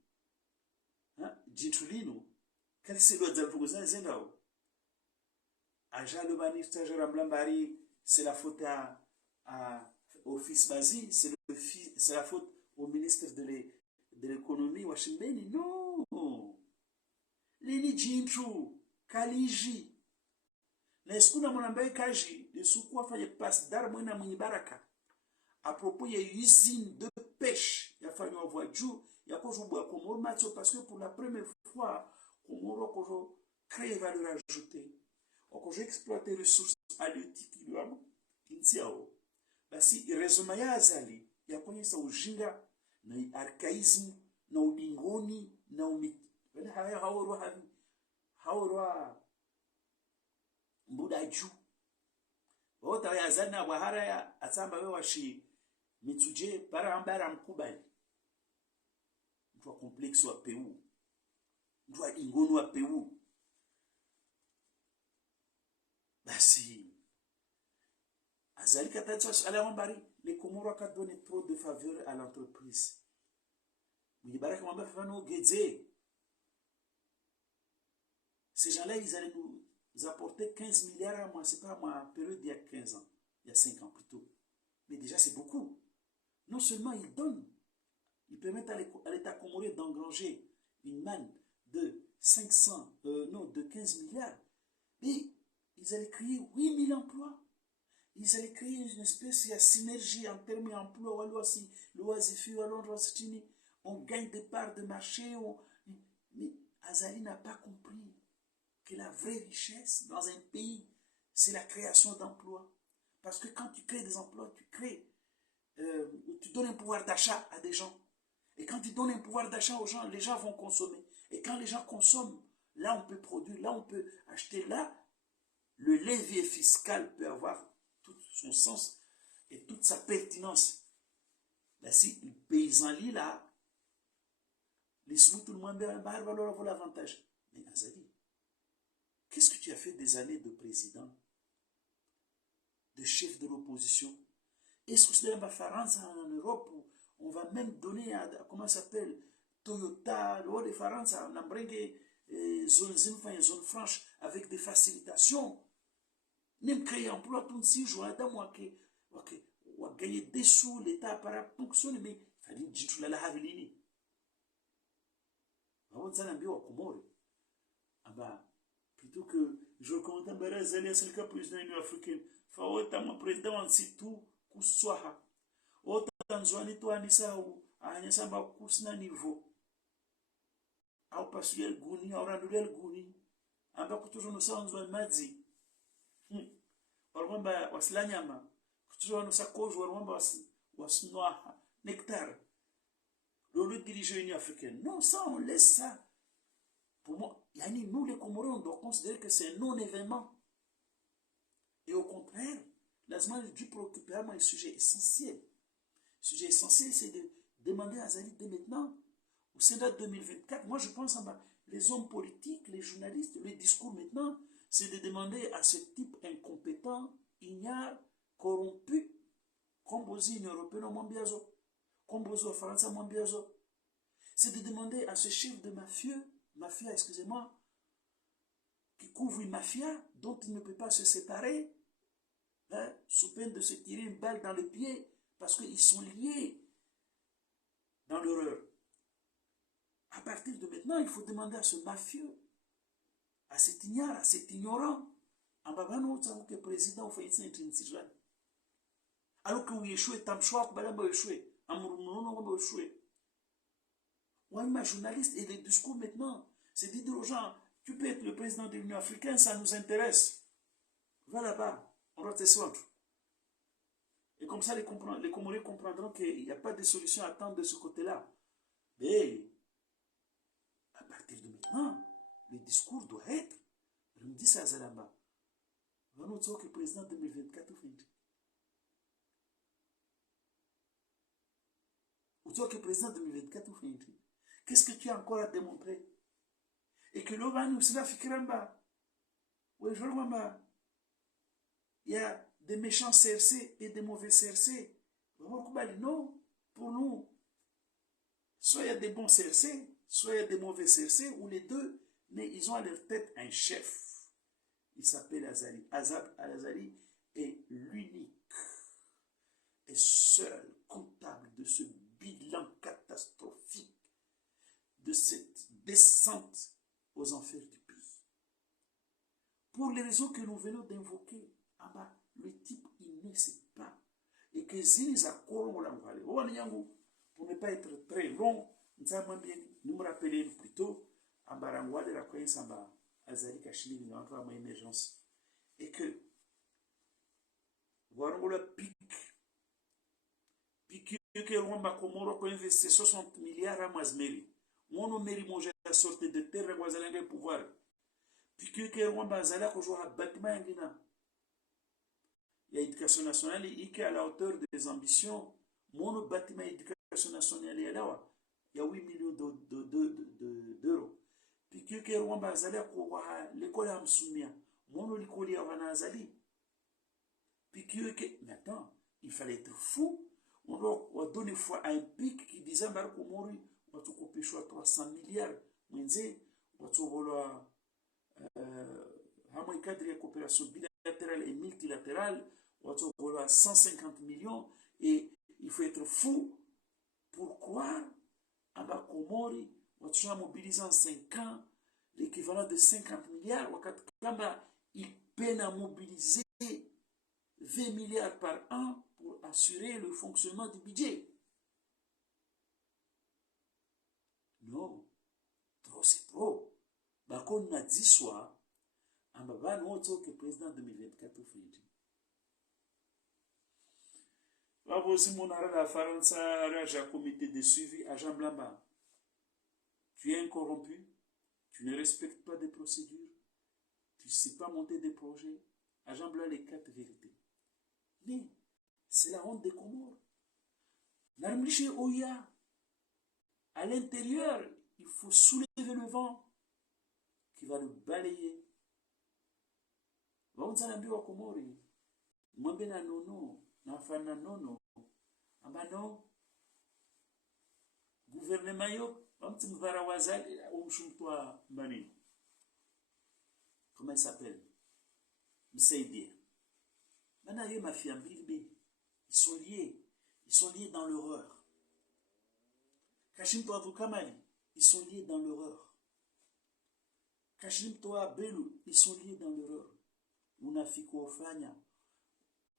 jitulino kalisido za vuguza zendao aja le ministre Jarambambari c'est la faute à office Bazi c'est la faute au ministre de l'économie Washimbeni non lini jintu kaliji naeskuna mwanambaye kaji de sukua fanye passe dar mwena mwenye baraka à propos il y a une usine de pêche il y a fallu envoyer du il y a quoi jouer Comoro match parce que pour la première fois Comoro ko créer valeur ajoutée ko exploiter ressources halieutiques iliwamo kinsiao basi irezoma ya azali ya kuonyesha ujinga na archaisme na udingoni na umiti wala haya haworwa mbuda juu wota ya zana wahara ya atamba we washi mituje para ambara mkubali mtu wa complexe wa peu mtu wa ingonu wa peu basi azali katatu ala wambari les Comores a donné trop de faveurs à l'entreprise Mouibaraka Mamba Fano Gedze. Ces gens-là, ils allaient nous apporter 15 milliards à moi. C'est pas à ma période il y a 15 ans, il y a 5 ans plutôt. Mais déjà, c'est beaucoup. Non seulement ils donnent, ils permettent à l'État comorien d'engranger une manne de 15 milliards. Mais ils allaient créer 8000 emplois. Ils allaient créer une espèce de synergie en termes d'emploi. On gagne des parts de marché. Mais Azali n'a pas compris que la vraie richesse dans un pays, c'est la création d'emplois. Parce que quand tu crées des emplois, tu donnes un pouvoir d'achat à des gens. Et quand tu donnes un pouvoir d'achat aux gens, les gens vont consommer. Et quand les gens consomment, là on peut produire, là on peut acheter, là le levier fiscal peut avoir tout son sens et toute sa pertinence. Là, si le paysan lit là, les sous tout le monde va avoir l'avantage. Mais Azali, qu'est-ce que tu as fait des années de président, de chef de l'opposition? Est-ce que c'est en Europe où on va même donner à comment ça s'appelle, Toyota, le haut de France, on a zone franche avec des facilitations. Même créer emploi tout si je vois on va gagner des sous, l'État para fonctionner, mais il fallait dire que la havelini. On s'en a bien au Comore. Ah bah, plutôt que je recommande un Barazali, c'est le cas président de l'Union africaine. Faut mon président en situ kuswaha. Autant Zouani to Anissa ou Anissa ba kusna niveau. Au passuel Gouni, au randouel Gouni. En bas, toujours nous sommes en Madzi. Warwamba wasilanyama kutuwa nusakoju warwamba wasnoa nectar le dirigeant Union africaine. Non, ça on laisse ça. Pour moi, yani, nous les Comoriens on doit considérer que c'est un non-événement. Et au contraire, l'Azman a dû préoccuper à moi un sujet essentiel. Le sujet essentiel, c'est de demander à Azali dès maintenant, au Sénat 2024, moi je pense les hommes politiques, les journalistes, le discours maintenant, c'est de demander à ce type incompétent, ignare, corrompu, comme aux Union européenne au Mambiazo, comme aux France au Mambiazo, c'est de demander à ce chef de mafia, excusez-moi, qui couvre une mafia dont il ne peut pas se séparer, hein, sous peine de se tirer une balle dans le pied, parce qu'ils sont liés dans l'horreur. À partir de maintenant, il faut demander à ce mafieux, à cet ignare, à cet ignorant, en babano, vous savez que le président fait une situation. Alors que vous échouez, tam choix, vous allez échouer. Amourou, vous allez échouer. Moi, ma journaliste, et les discours maintenant, c'est de dire aux gens, tu peux être le président de l'Union africaine, ça nous intéresse. Va là-bas, on va te soigner. Et comme ça, les Comoriens comprendront qu'il n'y a pas de solution à attendre de ce côté-là. Mais, à partir de maintenant, le discours doit être, je me dis ça à Zalamba, va nous dire que le président 2024 ou toi que le président 2024 ou qu'est-ce que tu as encore à démontrer? Et que l'on va nous faire fikiramba. Oui, je vois, il y a des méchants CRC et des mauvais CRC. Non, pour nous, soit il y a des bons CRC, soit il y a des mauvais CRC, ou les deux, mais ils ont à leur tête un chef. Il s'appelle Azali. Azab Al-Azali est l'unique et seul comptable de ce bilan catastrophique, de cette descente aux enfers du pays. Pour les raisons que nous venons d'invoquer, le type, il ne sait pas. Et que Ziniza pour ne pas être très long, nous me rappelons plutôt, Ambarangwale Rakoyen Samba, Azali Kachili, nous entrons en émergence. Et que, voilà le pic que Rwanda Komoro peut investir 60 milliards à Mazmeri. Mon mairie manger la sortie de terre, Guazalenga pouvoir. Puis que Rwanda Zala, que je vois bâtiment Yangina. Il y a l'éducation nationale, il est à la hauteur des ambitions. Mon bâtiment d'éducation nationale, il y a 8 millions d'euros. Puis que Rwanda Zala, l'école à Msoumia. Mon l'école à Wanazali. Puis que, mais attends, il fallait être fou. On doit donner foi à un pic qui disait Mbarak Omori watu kopeshwa 300 milliards mwenze watu volwa hamwe cadre ya coopération bilatérale et multilatérale watu volwa 150 millions et il faut être fou pour croire à la Comori watu a mobilisé en 5 ans l'équivalent de 50 milliards wakati kama il peine à mobiliser 20 milliards par an pour assurer le fonctionnement du budget. Non, trop c'est trop. Bakon na dit soit, en baba n'autre que président 2024 au Fiji. Babosi mon arrêt la France a comité de suivi à Jean Blamba. Tu es incorrompu, tu ne respectes pas des procédures, tu ne sais pas monter des projets. À Jean Blamba les 4 vérités. Mais c'est la honte des Comores. Narmliché Oya. À l'intérieur, il faut soulever le vent qui va le balayer. Vamos naambiwa Komori, mwambe na nono, na fana nono. Amba no, gouvernement yo, vamos mvara wazali, umshumtwa mbani. Comment il s'appelle? Mseidi. Maintenant, il y a ma fille en Bilbé. Ils sont liés dans l'horreur. Kashim Toa Vukamali, ils sont liés dans l'horreur. Kashim Toa Belu, ils sont liés dans l'horreur. Unafiko Fanya,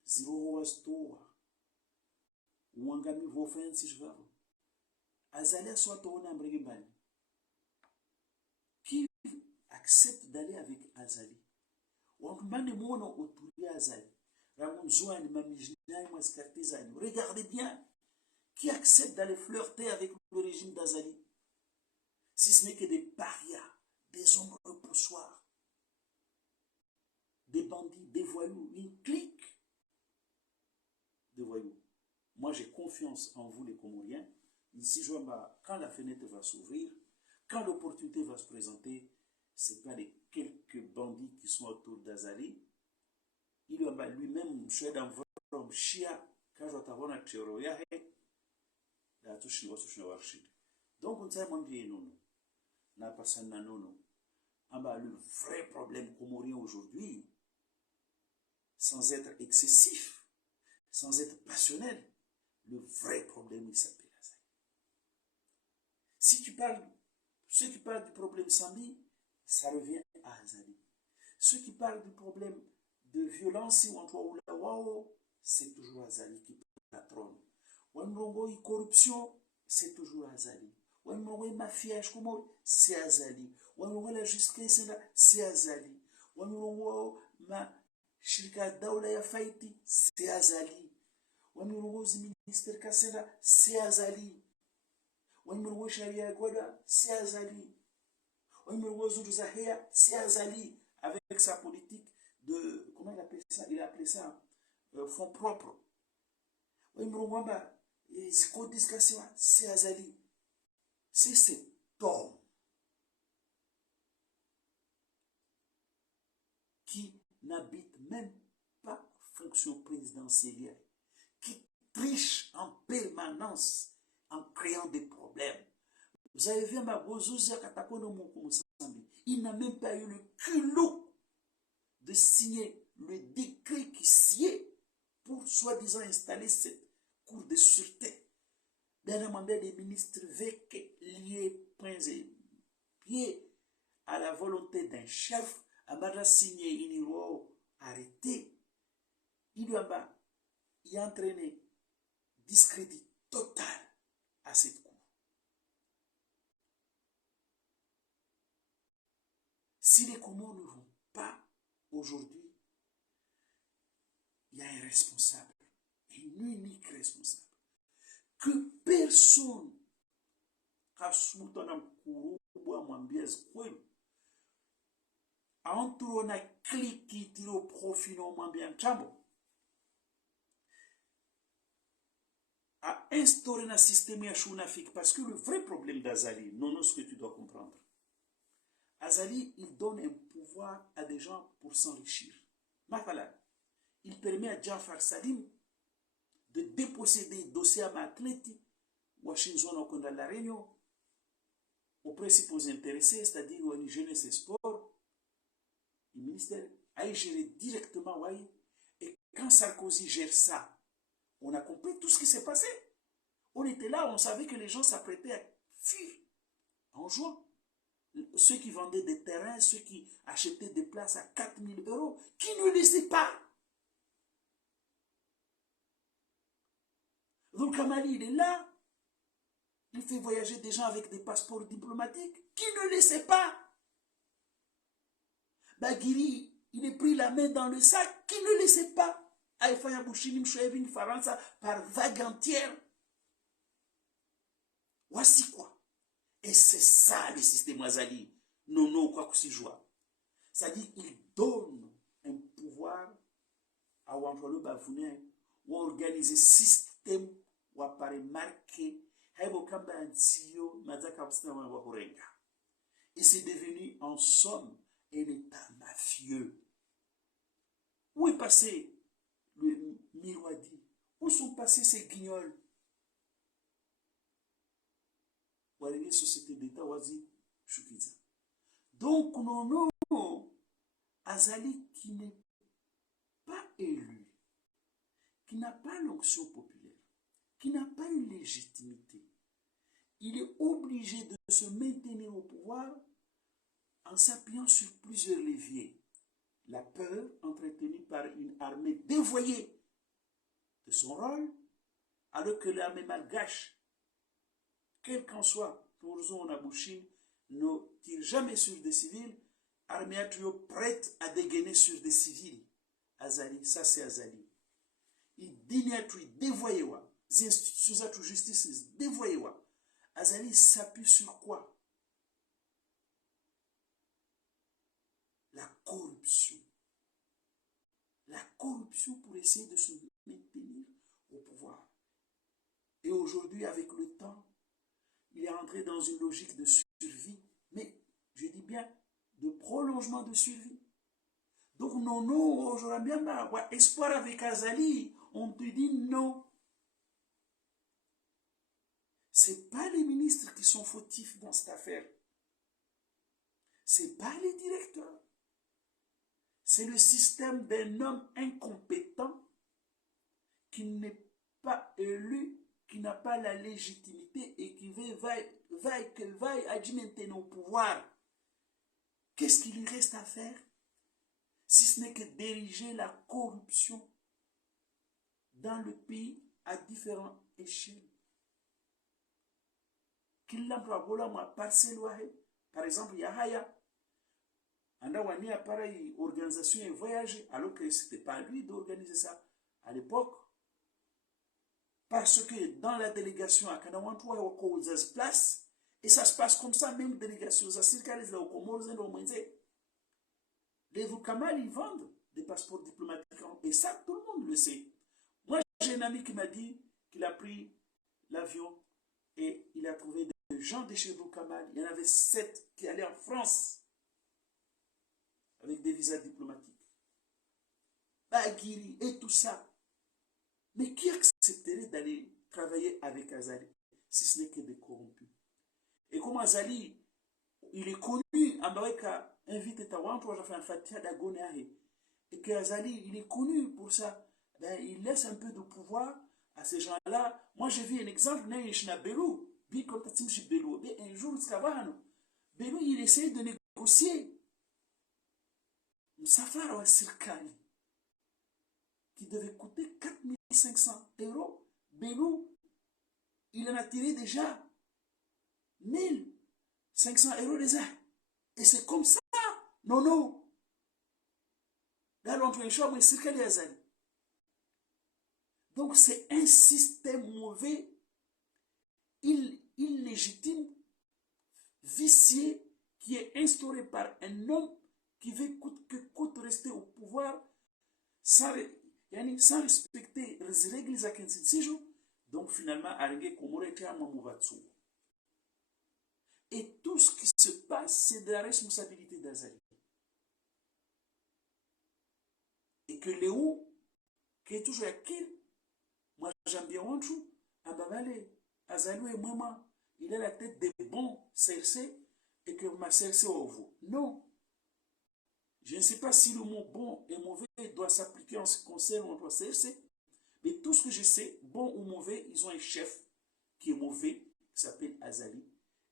Zero Wastoa, Wangami Vofen Sishvaro. Azalia soit Toona Mbregembani. Qui accepte d'aller avec Azali? Wangmane Mono Oturi Azali. Regardez bien, qui accepte d'aller flirter avec le régime d'Azali, si ce n'est que des parias, des hommes repoussoirs, des bandits, des voyous, une clique de voyous. Moi, j'ai confiance en vous, les Comoriens. Ici, quand la fenêtre va s'ouvrir, quand l'opportunité va se présenter, ce n'est pas les quelques bandits qui sont autour d'Azali. Il va lui-même, je suis dans votre chia, quand je vais t'avoir un théoria, la touche ne va pas. Donc, on sait mon Dieu, non, n'a pas ça, non. Le vrai problème comorien aujourd'hui, sans être excessif, sans être passionnel, le vrai problème, il s'appelle Azali. Si tu parles, ceux qui parlent du problème Sambi, ça revient à Azali. Ceux qui parlent du problème de violence, c'est toujours Azali qui patronne. Wanrongo y corruption, c'est toujours Azali. Wanrongo y mafiage, c'est Azali. Wanrongo la justice, c'est Azali. Wanrongo ma shirika daula ya faiti, c'est Azali. Wanrongo zi ministère Kasera, c'est Azali. Wanrongo sharia gwada, c'est Azali. Wanrongo zuru zahia, c'est Azali. Avec sa politique de, comment il appelait ça? Il a appelé ça fonds propres. C'est Azali. C'est cet homme qui n'habite même pas fonction présidentielle, qui triche en permanence en créant des problèmes. Vous avez vu ma Bozouzia Katakono Mokomosambi. Il n'a même pas eu le culot de signer le décret qui sied pour soi-disant installer cette cour de sûreté. Bien demandé des ministres véc liés pieds à la volonté d'un chef, à signer une loi arrêtée. Il lui a entraîné discrédit total à cette cour. Si les Comores ne vont pas aujourd'hui, il y a un responsable, un unique responsable, que personne a instauré un système chounafik, parce que le vrai problème d'Azali, non, ce que tu dois comprendre, Azali, il donne un pouvoir à des gens pour s'enrichir. Mafala, il permet à Jafar Salim de déposséder dossier à Matleti, Washington au Conda la Réunion, aux principaux intéressés, c'est-à-dire aux jeunesse et sport, le ministère a géré directement, voyez. Et quand Sarkozy gère ça, on a compris tout ce qui s'est passé. On était là, on savait que les gens s'apprêtaient à fuir en juin. Ceux qui vendaient des terrains, ceux qui achetaient des places à 4 000 euros, qui ne laissaient pas. Donc Kamali, il est là. Il fait voyager des gens avec des passeports diplomatiques qui ne laissaient pas. Baguiri, il est pris la main dans le sac qui ne laissait pas. Aïfaya Bouchinim Chouevin Faransa par vague entière. Voici quoi. Et c'est ça le système Azali. Non, non, quoi que ce soit. C'est-à-dire qu'il donne un pouvoir à Wanfalo Bafouné ou organiser système ou apparaît marqué. Et c'est devenu en somme un état mafieux. Où est passé le Miroadi? Où sont passés ces guignols? Société d'État, donc, non, non, Azali qui n'est pas élu, qui n'a pas l'onction populaire, qui n'a pas une légitimité, il est obligé de se maintenir au pouvoir en s'appuyant sur plusieurs leviers. La peur entretenue par une armée dévoyée de son rôle, alors que l'armée malgache, quel qu'en soit, Tourzon Nabouchine, ne tire jamais sur des civils, armée à trio prête à dégainer sur des civils. Azali, ça c'est Azali. Il déniatrie, dévoyé, les institutions de justice, dévoyé. Azali s'appuie sur quoi? La corruption. La corruption pour essayer de se maintenir au pouvoir. Et aujourd'hui, avec le temps, il est entré dans une logique de survie, mais je dis bien de prolongement de survie. Donc, non, non, aujourd'hui, bien, espoir avec Azali, on te dit non. Ce n'est pas les ministres qui sont fautifs dans cette affaire. Ce n'est pas les directeurs. C'est le système d'un homme incompétent qui n'est pas élu, qui n'a pas la légitimité et qui vaille agimenter nos pouvoirs. Qu'est-ce qu'il lui reste à faire si ce n'est que diriger la corruption dans le pays à différentes échelles? Qu'il l'emploie par exemple, Yahaya, Andawani a pareil organisation et voyage, alors que ce n'était pas à lui d'organiser ça à l'époque. Parce que dans la délégation à Kanawantua, il y a place, et ça se passe comme ça, même délégation, ça circule au Comores et au Mwenze. Les Vukamal, ils vendent des passeports diplomatiques, et ça, tout le monde le sait. Moi, j'ai un ami qui m'a dit qu'il a pris l'avion et il a trouvé des gens de chez Vukamal. Il y en avait 7 qui allaient en France avec des visas diplomatiques. Baguiri et tout ça. Mais qui accepterait d'aller travailler avec Azali si ce n'est que des corrompus? Et comme Azali, il est connu, Ambareka invite Tawan pour faire un fatia d'Agonahe. Et que Azali, il est connu pour ça. Ben, il laisse un peu de pouvoir à ces gens-là. Moi, j'ai vu un exemple, Belou. Un jour, Belou, il essaie de négocier. Safar wa Sirkali, qui devait coûter 4 500 euros, Belou, il en a tiré déjà 1 500 euros déjà. Et c'est comme ça. Non, non. Là, l'emploi est Sirkali Azali. Donc, c'est un système mauvais, illégitime, vicié, qui est instauré par un homme qui veut coûte que coûte rester au pouvoir sans respecter les règles à 15 jours. Donc finalement, et tout ce qui se passe, c'est de la responsabilité d'Azali. Et que Léo, qui est toujours à qui, moi j'aime bien Wanchou, Ababale, Azali et Mama, il a la tête des bons Cercé et que ma Cercé au vous. Non. Je ne sais pas si le mot bon et mauvais doit s'appliquer en ce qui concerne notre Cercé, mais tout ce que je sais, bon ou mauvais, ils ont un chef qui est mauvais, qui s'appelle Azali.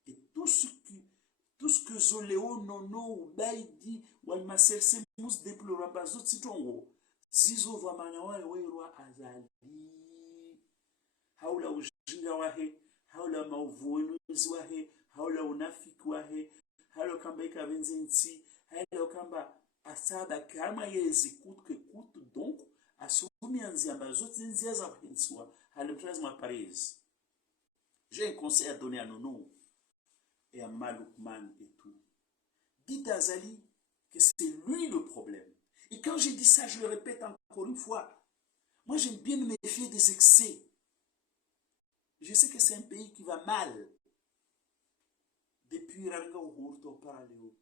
Et tout ce que Zoléo, Nono, ou Baidi, ou Almacercé, Mous, Déploramba, Zot, Citongo, Zizo, Vamanawa, Ewa, Azali. Haula ujinga wahe, haula mauvuenuzi wahe, haula unafiki wahe, haula kamba ikavenzensi, haula kamba asaba kama yezi kutu donc assumi anziamba zote nzia za pensua, haula mtrazi maparezi. J'ai un conseil à donner à Nono et à Maloukman et tout. Dites à Azali que c'est lui le problème. Et quand je dis ça, je le répète encore une fois. Moi, j'aime bien me méfier des excès. Je sais que c'est un pays qui va mal. Depuis Ranga Uhurto Paraleo.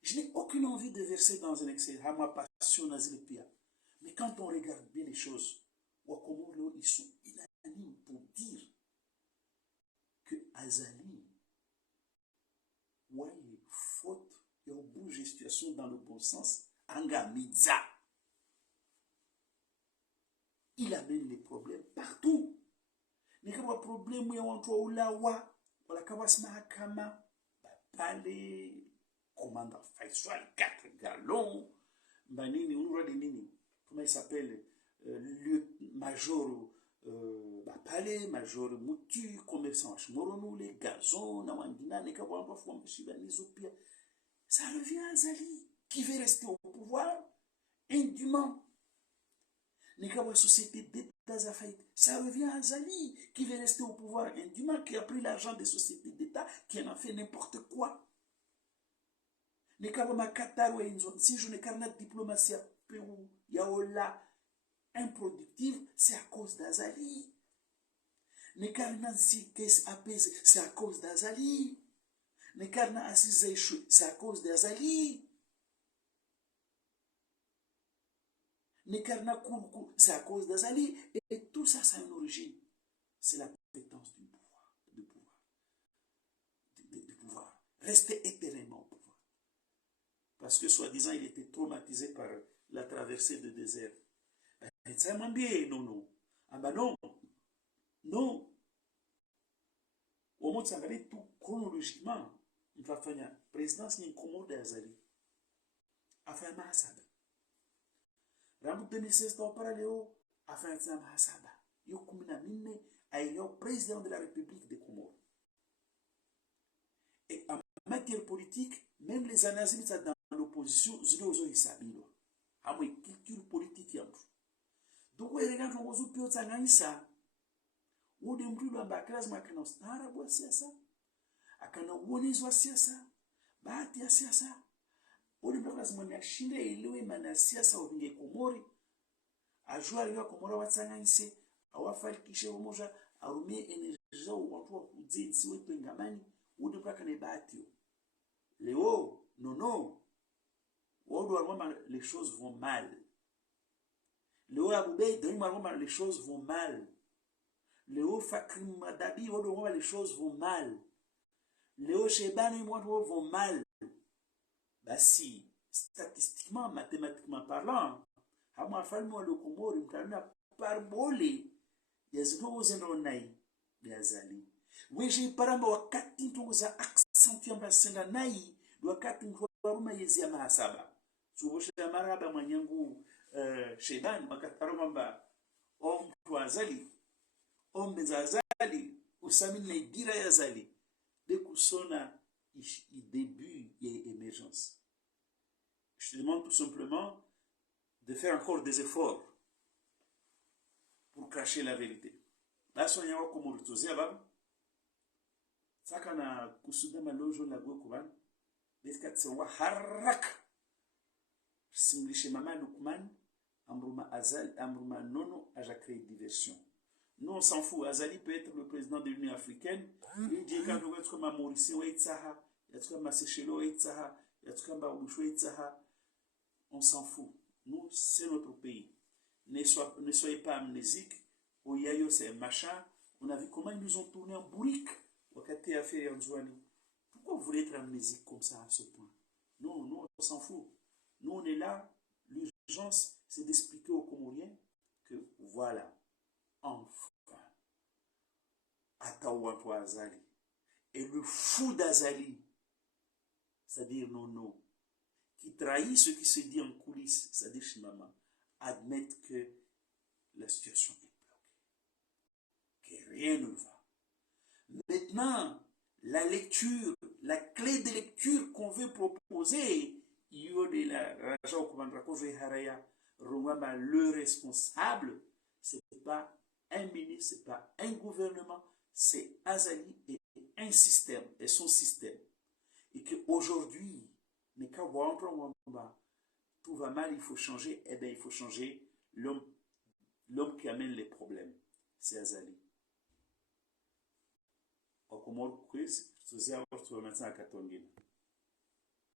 Je n'ai aucune envie de verser dans un excès. Ma passion Nazilipia. Mais quand on regarde bien les choses, Wakomolo, ils sont unanimes pour dire que Azali, ouais, faute et au bout de situation dans le bon sens, Anga Midza. Il amène les problèmes partout. Il y a des problèmes où il y a des mahakama, palais, commandant Faisal, 4 gallons, comment il s'appelle, major palais, major Moutu, commerçant Moronou, les gazons, Nawandina, les ça revient à Azali, qui veut rester au pouvoir indûment. La société d'État, ça revient à Azali, qui veut rester au pouvoir indûment, qui a pris l'argent des sociétés d'État, qui en a fait n'importe quoi. Si je n'ai qu'à la diplomatie à Pérou, Yaola, improductive, c'est à cause d'Azali. C'est à cause d'Azali. C'est à cause d'Azali. C'est à cause d'Azali. Et tout ça, ça a une origine. C'est la compétence du pouvoir. Du pouvoir. Rester éternellement au pouvoir. Parce que, soi-disant, il était traumatisé par la traversée du désert. Ça m'a bien, non. Ah ben non. Non. Au moins, ça va tout chronologiquement. Il va faire la présidence, il y a une commode d'Azali. Enfin, Mahasaba. Rambo 2016 au parallèle afin de Mahasaba. Yo kumina minne ayo président de la République des Comores. Et en matière politique, même les anazim dans l'opposition, zino zo isabilo. Amwe culture politique yangu. Donc we regarde on ozu pio tsanganyisa. Wode mtu amba lazima kana ustaarabu wa siasa. Akana uonezi wa siasa. Bahati ya siasa. Wode mtu lazima ni ashinde iliwe mana siasa uvinge Komori. Ajua aliwa Komora watsanganyise. Awafalikishe umoja. Arumie energia watu wa kujenzi wetu ngamani. Wode mtu akane bahati. Léo, non. Les choses vont mal. Léo Aboubey, les choses vont mal. Léo Fakrim Madabi, les choses vont mal. Léo Chebani, vont mal. Bah si, statistiquement, mathématiquement parlant, à moi, falmo le Comore, m'tana parbolé. Yazino zenonai, Yazali. Oui, j'ai paramba wakati tuza accentuer mbasenda nai, wakati mwaruma yezi ya Mahasaba. Subosha maraba manyangu Shebani makataromba omtu Azali ombenza Azali usamine negira ya Azali de kusona début et émergence. Je te demande tout simplement de faire encore des efforts pour cacher la vérité. Là sonya wa komurutozia baba saka na kusuda malojo la gwe kuban beska wa haraka Singlishe Mama Lukman, Ambruma Azali, Ambruma Nono, a créé diversion. Nous, on s'en fout. Azali peut être le président de l'Union africaine. Il dit quand on comme Maurice Ouetsaha, il y a comme Sechelo Ouetsaha, il y a comme Baoubouchou Ouetsaha. On s'en fout. Nous, c'est notre pays. Ne soyez pas amnésiques. Oyayo, c'est un machin. On a vu comment ils nous ont tourné en bourrique. Pourquoi vous voulez être amnésique comme ça à ce point? Non, non, on s'en fout. Nous, on est là. L'urgence, c'est d'expliquer aux Comoriens que voilà, enfin, Ataouantou Azali. Et le fou d'Azali, c'est-à-dire Nono, qui trahit ce qui se dit en coulisses, c'est-à-dire Chimama, admettent que la situation est bloquée, que rien ne va. Maintenant, la lecture, la clé de lecture qu'on veut proposer, le responsable, ce n'est pas un ministre, ce n'est pas un gouvernement, c'est Azali et un système, et son système. Et qu'aujourd'hui, tout va mal, il faut changer, eh bien il faut changer l'homme qui amène les problèmes, c'est Azali. Okomor quiz, sozia watu wa mataka tongina.